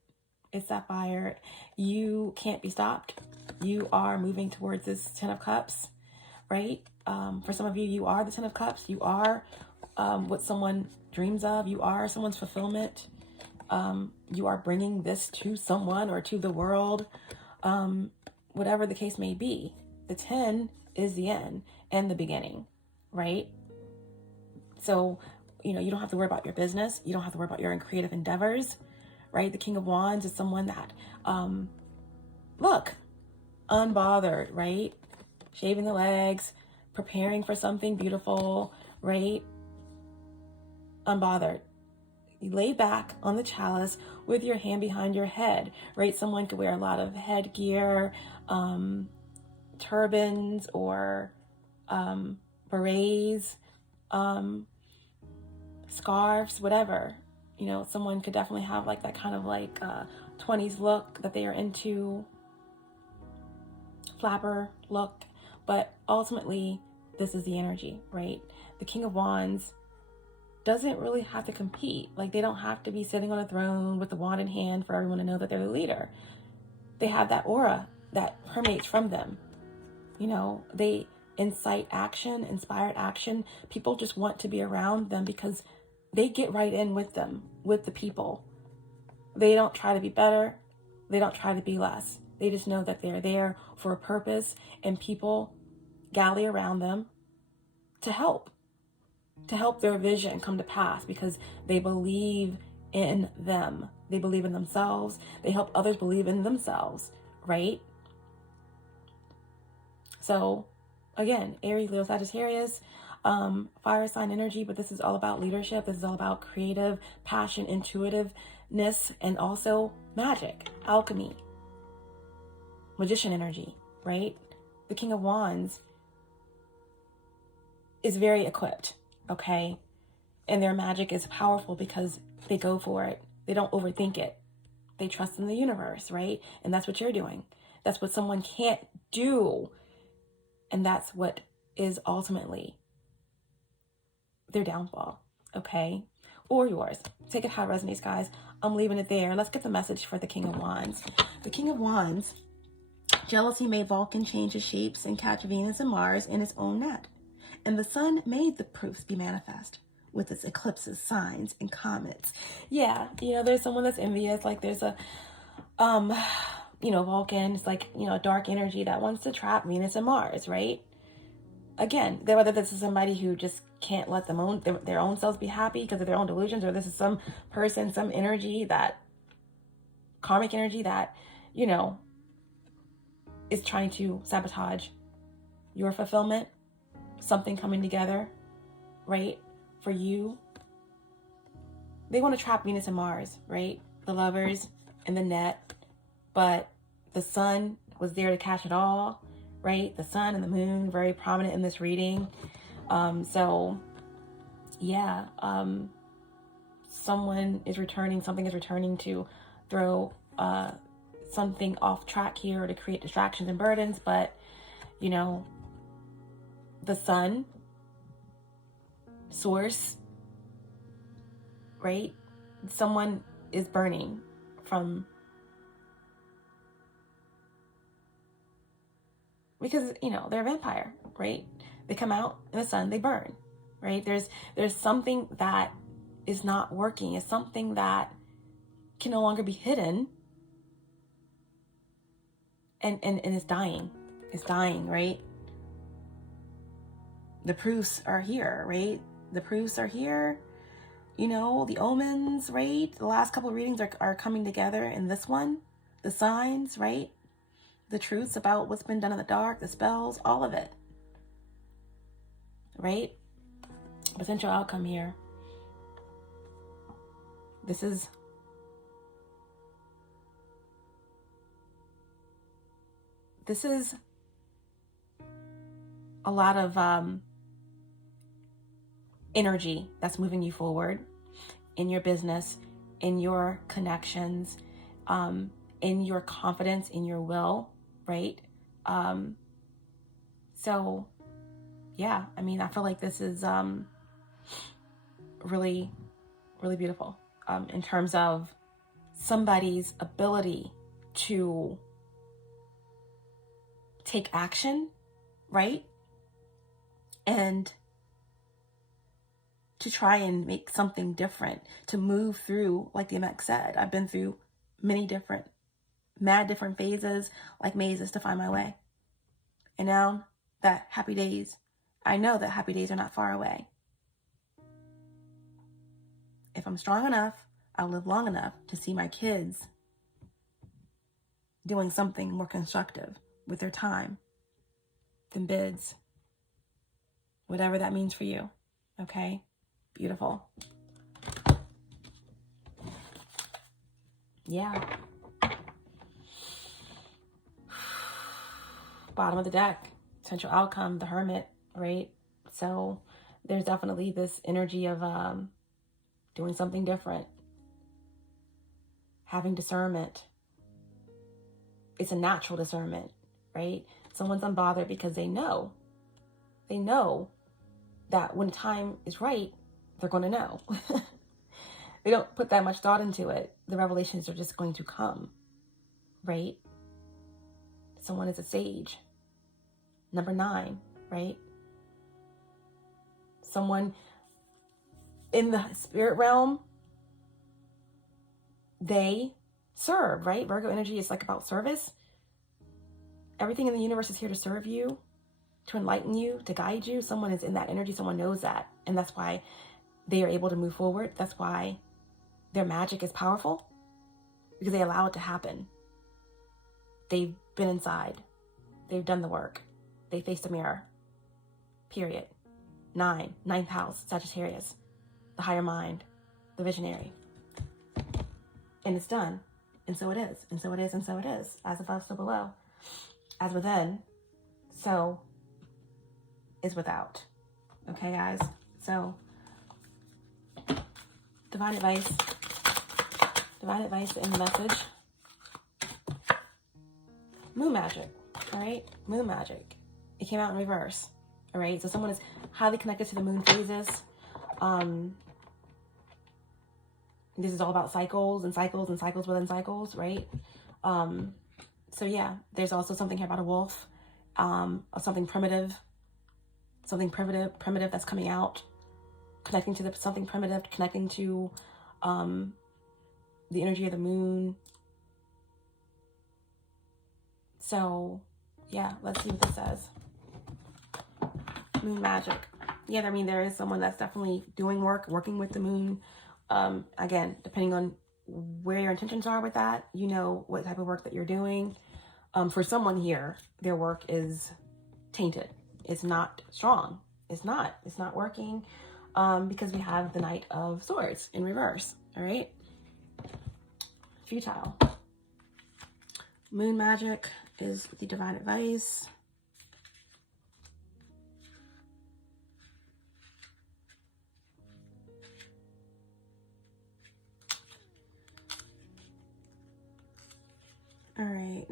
It's that fire. You can't be stopped. You are moving towards this 10 of Cups, right? For some of you, you are the 10 of Cups. You are what someone dreams of. You are someone's fulfillment. You are bringing this to someone or to the world. Whatever the case may be, the 10 is the end and the beginning, right? So, you know, you don't have to worry about your business. You don't have to worry about your creative endeavors, right? The King of Wands is someone that, look, unbothered, right? Shaving the legs, preparing for something beautiful, right? Unbothered. You lay back on the chalice with your hand behind your head, right? Someone could wear a lot of headgear, turbans or berets, scarves, whatever. You know, someone could definitely have like that kind of like 20s look that they are into, flapper look. But ultimately, this is the energy, right? The King of Wands doesn't really have to compete. Like, they don't have to be sitting on a throne with the wand in hand for everyone to know that they're the leader. They have that aura that permeates from them. You know, they incite action, inspired action. People just want to be around them because they get right in with them, with the people. They don't try to be better. They don't try to be less. They just know that they're there for a purpose, and people galley around them to help their vision come to pass because they believe in them. They believe in themselves. They help others believe in themselves, right? So again, Aries, Leo, Sagittarius, fire sign energy, but this is all about leadership. This is all about creative passion, intuitiveness, and also magic, alchemy, magician energy, right? The King of Wands is very equipped, okay? And their magic is powerful because they go for it. They don't overthink it. They trust in the universe, right? And that's what you're doing. That's what someone can't do. And that's what is ultimately their downfall, okay? Or yours. Take it how it resonates, guys. I'm leaving it there. Let's get the message for the King of Wands. The King of Wands, jealousy made Vulcan change his shapes and catch Venus and Mars in its own net. And the sun made the proofs be manifest with its eclipses, signs, and comets. Yeah, you know, there's someone that's envious. Like there's a, you know, Vulcan. It's like, you know, a dark energy that wants to trap Venus and Mars, right? Again, whether this is somebody who just can't let them their own selves be happy because of their own delusions, or this is some person, some energy that, karmic energy that, you know, is trying to sabotage your fulfillment, something coming together, right, for you. They want to trap Venus and Mars, right? The lovers in the net, but the sun was there to catch it all, right? The sun and the moon, very prominent in this reading. So yeah, something is returning to throw something off track here or to create distractions and burdens, but you know, the sun, source, right? Someone is burning from, because, you know, they're a vampire, right? They come out in the sun, they burn, right? There's something that is not working. It's something that can no longer be hidden, and it's dying. It's dying, right? The proofs are here, right? The proofs are here. You know, the omens, right? The last couple of readings are coming together in this one. The signs, right? The truths about what's been done in the dark, the spells, all of it, right? Potential outcome here. This is a lot of energy that's moving you forward in your business, in your connections, in your confidence, in your will, right? So yeah, I mean, I feel like this is really, really beautiful in terms of somebody's ability to take action, right? And to try and make something different, to move through, like DMX said, I've been through many different phases, like mazes, to find my way. And now that happy days, I know that happy days are not far away. If I'm strong enough, I'll live long enough to see my kids doing something more constructive with their time than bids. Whatever that means for you. Okay? Beautiful. Yeah. Bottom of the deck. Potential outcome, the Hermit, right? So there's definitely this energy of doing something different. Having discernment. It's a natural discernment, right? Someone's unbothered because they know that when time is right, they're going to know. They don't put that much thought into it. The revelations are just going to come, right? Someone is a sage. Number 9, right? Someone in the spirit realm, they serve, right? Virgo energy is like about service. Everything in the universe is here to serve you, to enlighten you, to guide you. Someone is in that energy. Someone knows that. And that's why they are able to move forward. That's why their magic is powerful, because they allow it to happen. They've been inside. They've done the work. They faced the mirror. Period. 9th house, Sagittarius, the higher mind, the visionary. And it's done. And so it is. And so it is. And so it is. As above, so below. As within, so is without. Okay, guys? So, divine advice in the message. Moon magic, all right? Moon magic. It came out in reverse, all right? So someone is highly connected to the moon phases. This is all about cycles and cycles and cycles within cycles, right? So yeah, there's also something here about a wolf, of something primitive that's coming out, connecting to something primitive, connecting to the energy of the moon. So yeah, let's see what this says. Moon magic. Yeah, I mean, there is someone that's definitely doing working with the moon. Again, depending on where your intentions are with that, you know what type of work that you're doing. For someone here, their work is tainted. It's not strong. It's not working, because we have the Knight of Swords in reverse. All right. Futile. Moon magic is the divine advice. All right.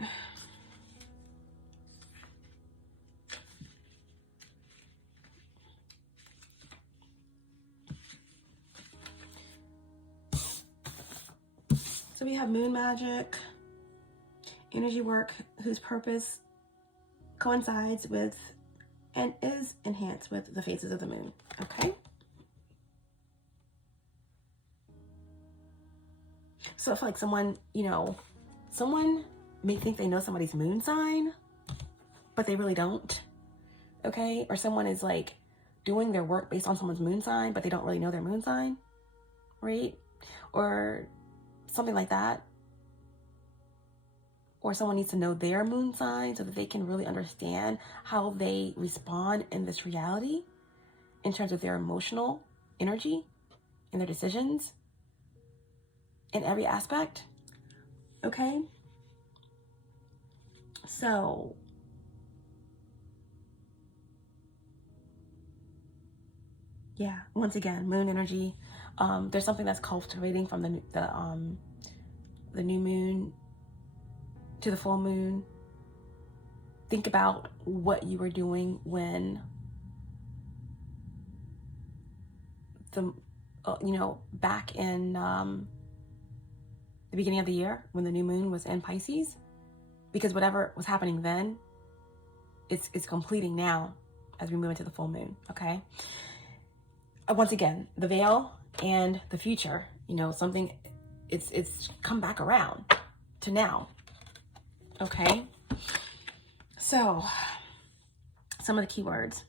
So we have moon magic, energy work whose purpose coincides with and is enhanced with the phases of the moon. Okay. So I feel like someone, someone may think they know somebody's moon sign, but they really don't. Okay. Or someone is like doing their work based on someone's moon sign, but they don't really know their moon sign. Right. Or something like that. Or someone needs to know their moon sign so that they can really understand how they respond in this reality in terms of their emotional energy and their decisions in every aspect. Okay? So, yeah, once again, moon energy. There's something that's cultivating from the new moon to the full moon. Think about what you were doing when back in the beginning of the year when the new moon was in Pisces, because whatever was happening then, it's completing now as we move into the full moon. Okay. Once again, the veil and the future. Something. It's come back around to now. Okay. So, some of the keywords.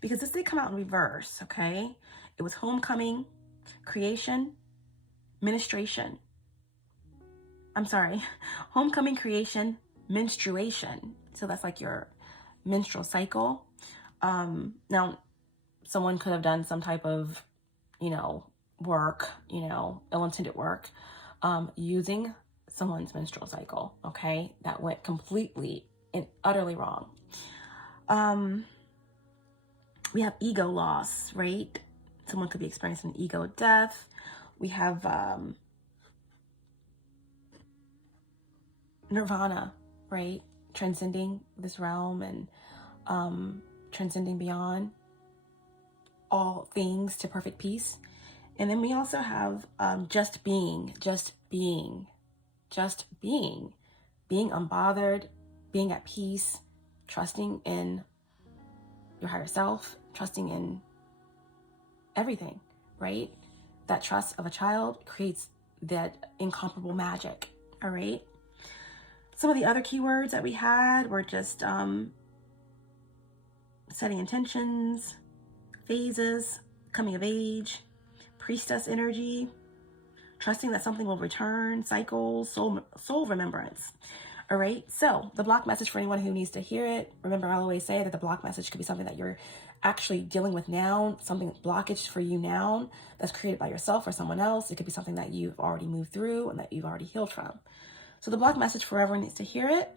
Because this did come out in reverse, okay? It was homecoming, creation, menstruation. Homecoming, creation, menstruation. So that's like your menstrual cycle. Now, someone could have done some type of, work, ill-intended work, using someone's menstrual cycle, okay? That went completely and utterly wrong. We have ego loss, right? Someone could be experiencing an ego death. We have nirvana, right? Transcending this realm and transcending beyond all things to perfect peace. And then we also have just being, being unbothered, being at peace, trusting in your higher self, trusting in everything, right? That trust of a child creates that incomparable magic, all right? Some of the other keywords that we had were just setting intentions, phases, coming of age, priestess energy, trusting that something will return, cycles, soul remembrance. All right. So the block message for anyone who needs to hear it. Remember, I always say that the block message could be something that you're actually dealing with now, something blockage for you now that's created by yourself or someone else. It could be something that you've already moved through and that you've already healed from. So the block message for everyone needs to hear it.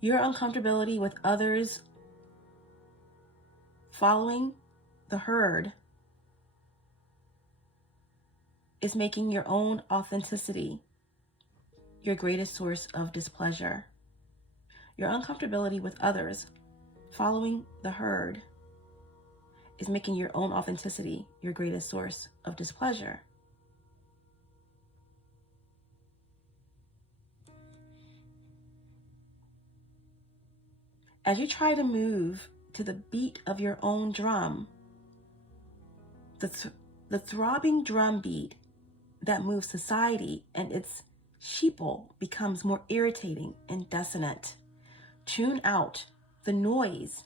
Your uncomfortability with others following the herd is making your own authenticity your greatest source of displeasure. Your uncomfortability with others following the herd is making your own authenticity your greatest source of displeasure. As you try to move to the beat of your own drum, the throbbing drum beat that moves society and its sheeple becomes more irritating and dissonant. Tune out the noise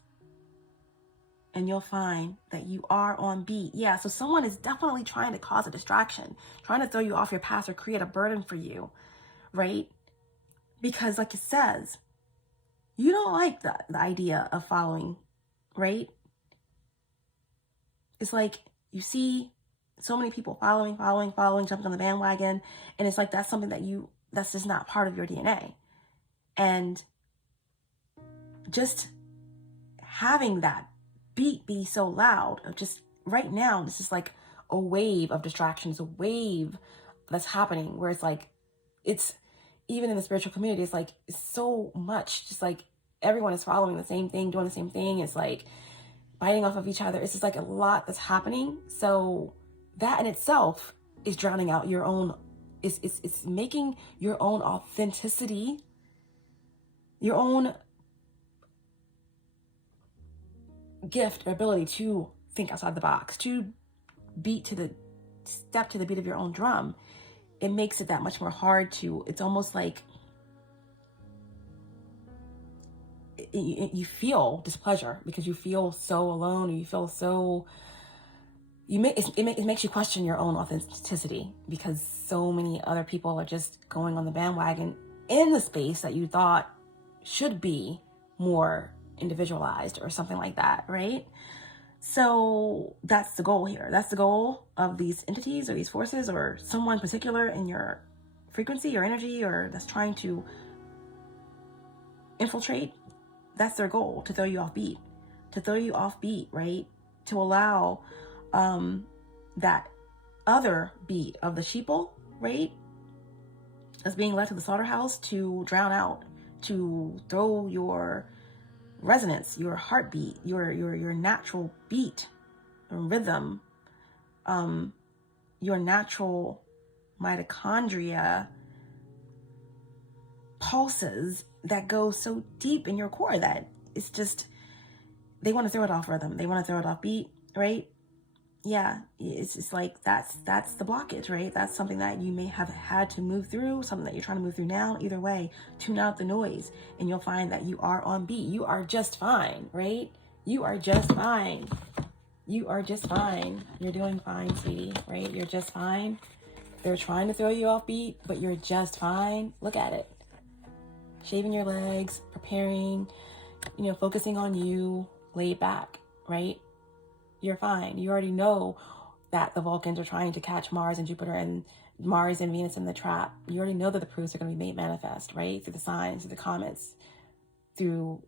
and you'll find that you are on beat. Yeah, so someone is definitely trying to cause a distraction, trying to throw you off your path or create a burden for you, right? Because like it says, you don't like the idea of following, right? It's like you see so many people following, jumping on the bandwagon. And it's like, that's something that's just not part of your DNA. And just having that beat be so loud of just right now, this is like a wave of distractions, a wave that's happening where it's like, it's even in the spiritual community, it's like, it's so much, just like everyone is following the same thing, doing the same thing. It's like biting off of each other. It's just like a lot that's happening. So that in itself is drowning out your own, it's making your own authenticity, your own gift or ability to think outside the box, to step to the beat of your own drum. It makes it that much more hard to, it's almost like you feel displeasure because you feel so alone, or you feel so, it makes you question your own authenticity because so many other people are just going on the bandwagon in the space that you thought should be more individualized or something like that, right? So that's the goal here. That's the goal of these entities or these forces or someone particular in your frequency or energy or that's trying to infiltrate. That's their goal, to throw you off beat, right? To allow that other beat of the sheeple, right, that's being led to the slaughterhouse, to drown out, to throw your resonance, your heartbeat, your natural beat, rhythm, your natural mitochondria pulses that go so deep in your core that it's just, they want to throw it off rhythm. They want to throw it off beat, right? Yeah, it's just like, that's the blockage, right? That's something that you may have had to move through, something that you're trying to move through now. Either way, tune out the noise and you'll find that you are on beat. You are just fine, right? You are just fine. You are just fine. You're doing fine, sweetie, right? You're just fine. They're trying to throw you off beat, but you're just fine. Look at it. Shaving your legs, preparing, focusing on you, laid back, right? You're fine. You already know that the Vulcans are trying to catch Mars and Jupiter and Mars and Venus in the trap. You already know that the proofs are going to be made manifest, right? Through the signs, through the comets, through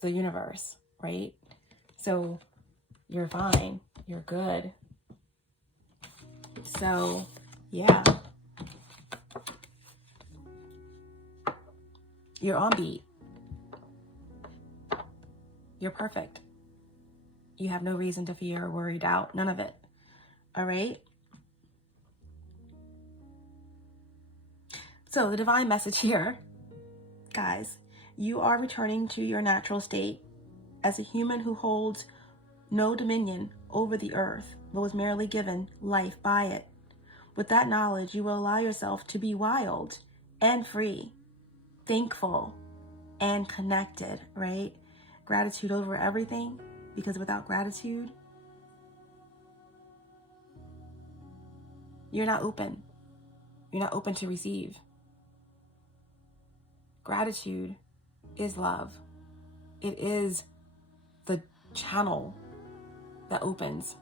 the universe, right? So you're fine. You're good. So, yeah. You're on beat. You're perfect. You have no reason to fear or worry, doubt, none of it. All right? So the divine message here, guys, you are returning to your natural state as a human who holds no dominion over the earth, but was merely given life by it. With that knowledge, you will allow yourself to be wild and free, thankful and connected, right? Gratitude over everything, because without gratitude, you're not open. You're not open to receive. Gratitude is love. It is the channel that opens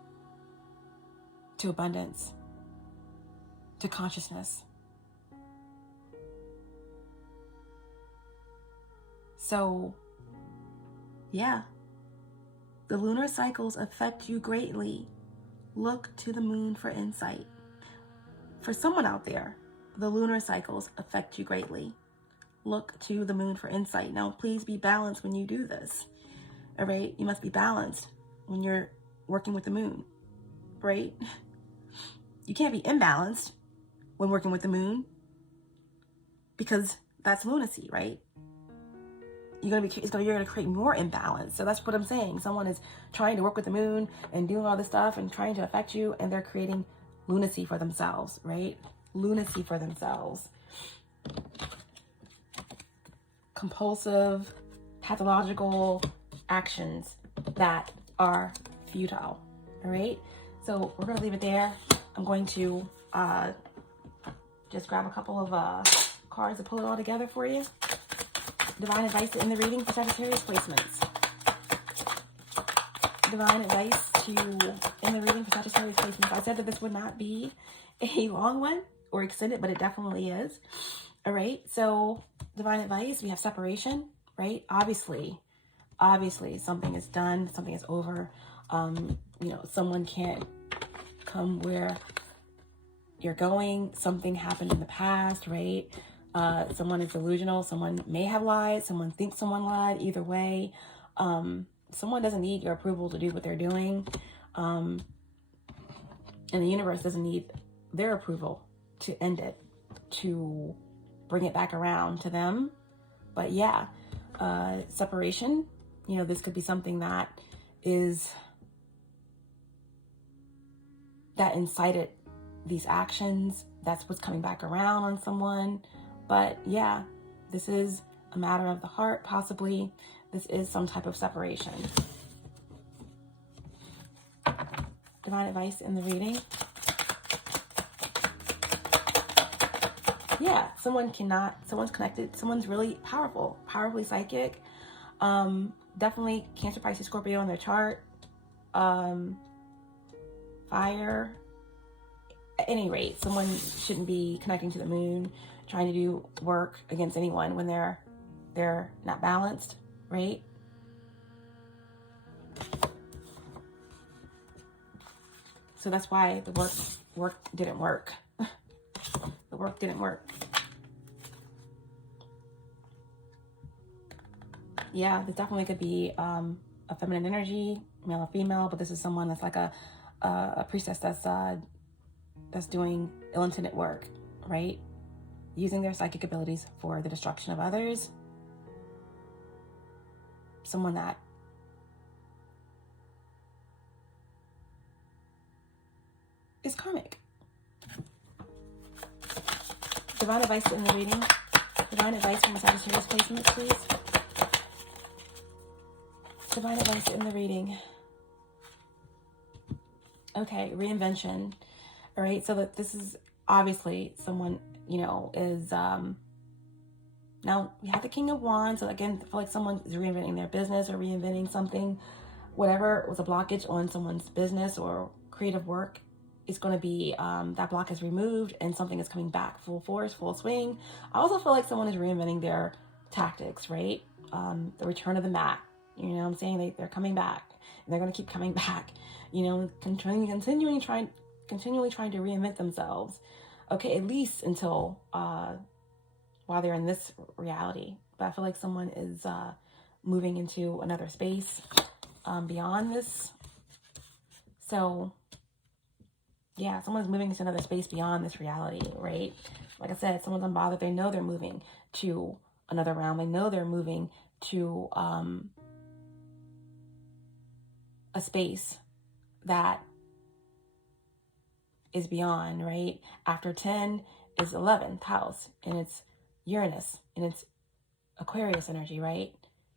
to abundance, to consciousness. So, yeah, the lunar cycles affect you greatly. Look to the moon for insight. For someone out there, the lunar cycles affect you greatly. Look to the moon for insight. Now, please be balanced when you do this, all right? You must be balanced when you're working with the moon, right? You can't be imbalanced when working with the moon because that's lunacy, right? You're gonna create more imbalance. So that's what I'm saying. Someone is trying to work with the moon and doing all this stuff and trying to affect you, and they're creating lunacy for themselves, right? Lunacy for themselves. Compulsive, pathological actions that are futile, all right? So we're gonna leave it there. I'm going to just grab a couple of cards to pull it all together for you. Divine advice in the reading for Sagittarius placements. Divine advice in the reading for Sagittarius placements. I said that this would not be a long one or extended, but it definitely is. All right, so divine advice, we have separation, right? Obviously, obviously something is done, something is over. You know, someone can't come where you're going. Something happened in the past, right? Someone is delusional. Someone may have lied. Someone thinks someone lied. Either way, someone doesn't need your approval to do what they're doing. And the universe doesn't need their approval to end it, to bring it back around to them. But yeah, separation, you know, this could be something that incited these actions. That's what's coming back around on someone. But yeah, this is a matter of the heart, possibly. This is some type of separation. Divine advice in the reading. Yeah, someone's connected, someone's really powerful, powerfully psychic. Definitely Cancer, Pisces, Scorpio in their chart. Fire. At any rate, someone shouldn't be connecting to the moon, trying to do work against anyone when they're not balanced, right? So that's why the work didn't work. The work didn't work. Yeah, this definitely could be a feminine energy, male or female, but this is someone that's like a priestess that's doing ill-intended work, right? Using their psychic abilities for the destruction of others. Someone that is karmic. Divine advice in the reading. Divine advice from Sagittarius placements, please. Divine advice in the reading. Okay, reinvention. All right, so that this is obviously someone, you know, is now we have the King of Wands. So again, I feel like someone is reinventing their business or reinventing something. Whatever was a blockage on someone's business or creative work is going to be, that block is removed and something is coming back full force, full swing. I also feel like someone is reinventing their tactics, right? The return of the Mack. You know what I'm saying? They're coming back and they're going to keep coming back, you know, continually trying to reinvent themselves. Okay, at least until while they're in this reality. But I feel like someone is moving into another space beyond this. So yeah, someone's moving into another space beyond this reality, right? Like I said, someone's unbothered. They know they're moving to another realm. They know they're moving to a space that is beyond, right? After 10 is 11th house, and it's Uranus, and it's Aquarius energy, right?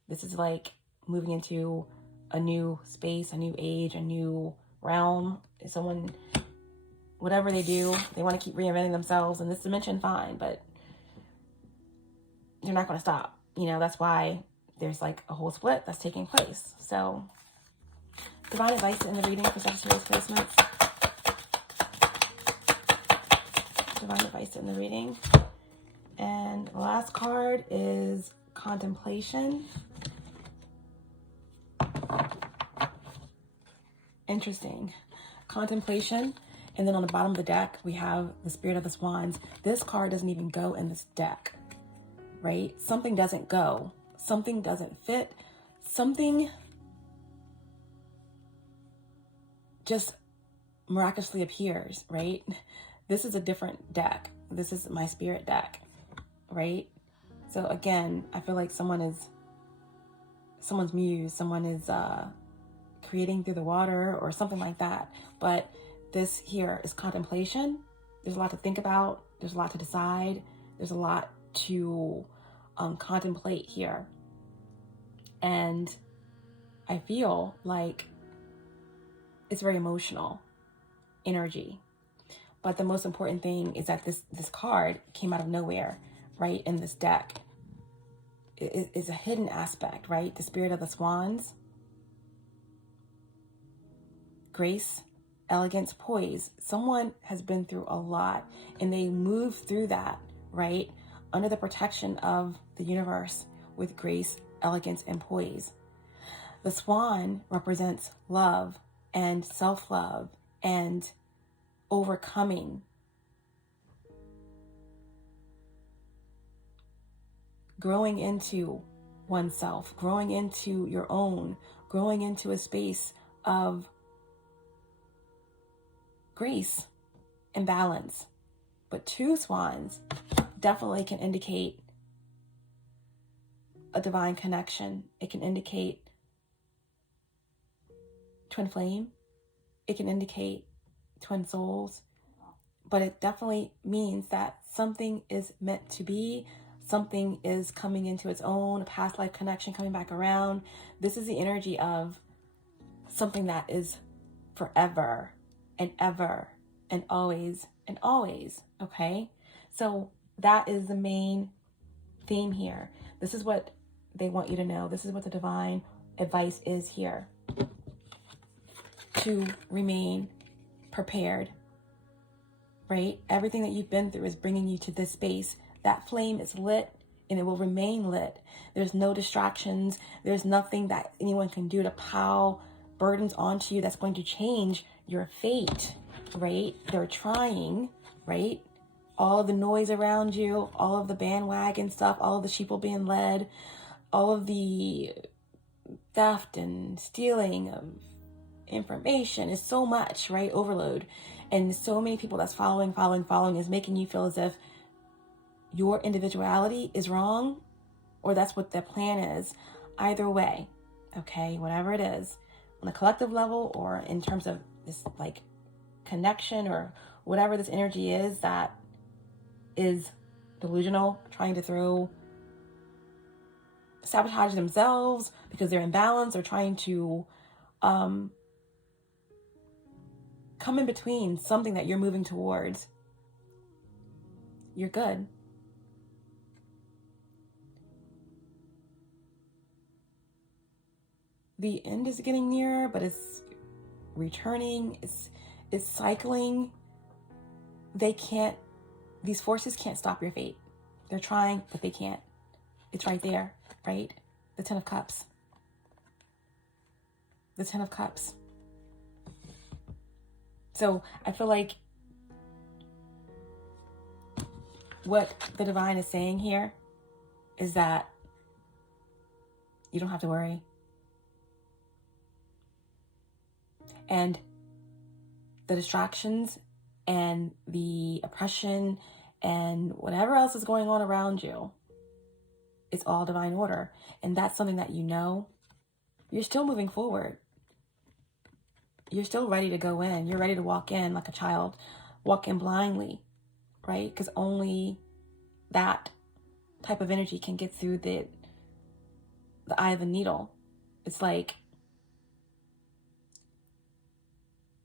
This is like moving into a new space, a new age, a new realm. Someone, whatever they do, they want to keep reinventing themselves in this dimension, fine, but they're not going to stop. You know, that's why there's like a whole split that's taking place. So divine advice in the reading for Sagittarius placements. Divine advice in the reading. And the last card is contemplation. Interesting. Contemplation. And then on the bottom of the deck, we have the Spirit of the Swans. This card doesn't even go in this deck, right? Something doesn't go. Something doesn't fit. Something just miraculously appears, right? This is a different deck. This is my spirit deck, right? So again, I feel like someone's muse, someone is creating through the water or something like that. But this here is contemplation. There's a lot to think about. There's a lot to decide. There's a lot to contemplate here. And I feel like it's very emotional energy. But the most important thing is that this card came out of nowhere, right? In this deck. It is a hidden aspect, right? The Spirit of the Swans. Grace, elegance, poise. Someone has been through a lot and they move through that, right? Under the protection of the universe with grace, elegance, and poise. The swan represents love and self-love and overcoming, growing into oneself, growing into your own, growing into a space of grace and balance. But two swans definitely can indicate a divine connection. It can indicate twin flame. It can indicate twin souls. But it definitely means that something is meant to be. Something is coming into its own, a past life connection coming back around. This is the energy of something that is forever and ever and always, okay? So that is the main theme here. This is what they want you to know. This is what the divine advice is here. To remain prepared, right? Everything that you've been through is bringing you to this space. That flame is lit and it will remain lit. There's no distractions. There's nothing that anyone can do to pile burdens onto you that's going to change your fate, right? They're trying, right? All of the noise around you, all of the bandwagon stuff, all of the sheeple being led, all of the theft and stealing of information is so much, right? Overload. And so many people that's following is making you feel as if your individuality is wrong, or that's what their plan is. Either way, okay, whatever it is, on a collective level or in terms of this like connection or whatever this energy is that is delusional, trying to sabotage themselves because they're imbalanced or trying to come in between something that you're moving towards. You're good. The end is getting nearer, but it's returning. It's cycling. These forces can't stop your fate. They're trying, but they can't. It's right there, right? The Ten of Cups. The Ten of Cups. So I feel like what the divine is saying here is that you don't have to worry. And the distractions and the oppression and whatever else is going on around you, it's all divine order. And that's something that you know. You're still moving forward. You're still ready to go in. You're ready to walk in like a child, walk in blindly, right? Because only that type of energy can get through the eye of a needle. It's like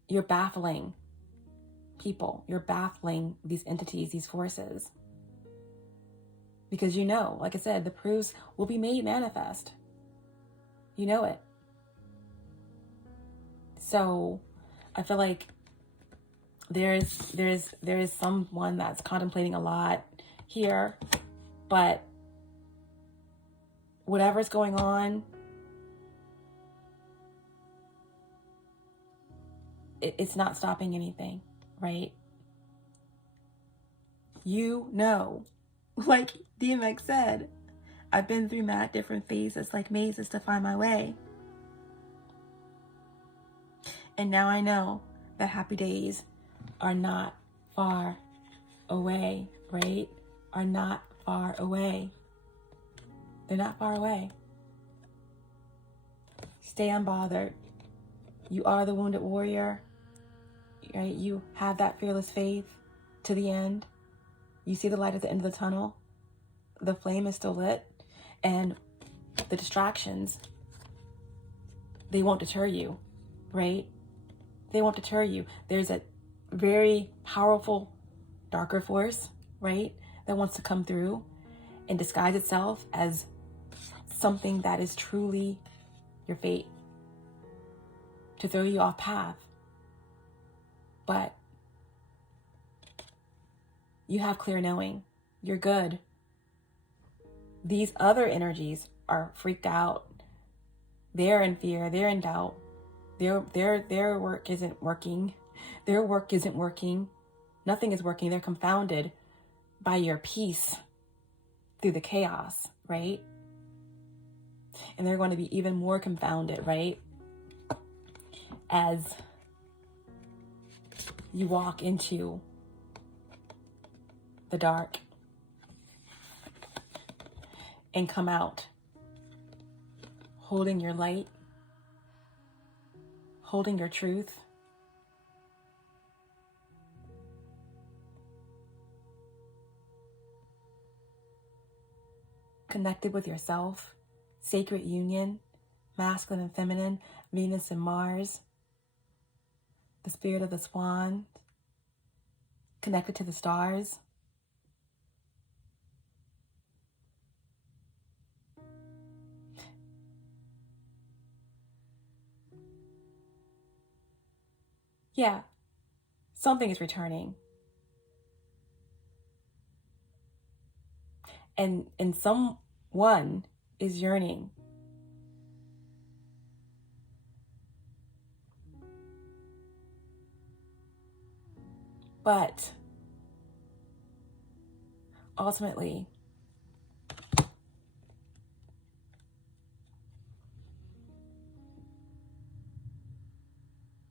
you're baffling people. You're baffling these entities, these forces. Because you know, like I said, the proofs will be made manifest. You know it. So I feel like there is someone that's contemplating a lot here, but whatever's going on, it's not stopping anything, right? You know, like DMX said, I've been through mad different phases like mazes to find my way. And now I know that happy days are not far away, right? Are not far away. They're not far away. Stay unbothered. You are the wounded warrior, right? You have that fearless faith to the end. You see the light at the end of the tunnel. The flame is still lit. And the distractions, they won't deter you, right? They won't deter you. There's a very powerful, darker force, right? That wants to come through and disguise itself as something that is truly your fate, to throw you off path. But you have clear knowing. You're good. These other energies are freaked out. They're in fear. They're in doubt. Their work isn't working. Their work isn't working. Nothing is working. They're confounded by your peace through the chaos, right? And they're going to be even more confounded, right? As you walk into the dark and come out holding your light, holding your truth. Connected with yourself, sacred union, masculine and feminine, Venus and Mars, the spirit of the swan, connected to the stars. Yeah, something is returning. And someone is yearning. But ultimately,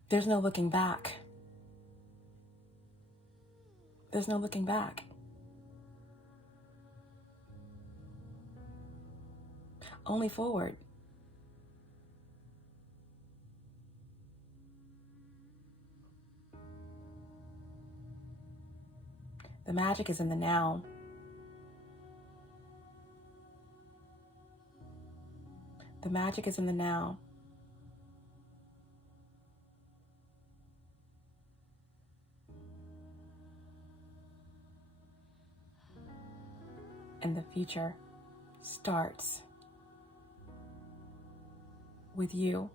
there's no looking back. There's no looking back. Only forward. The magic is in the now. The magic is in the now. And the future starts with you.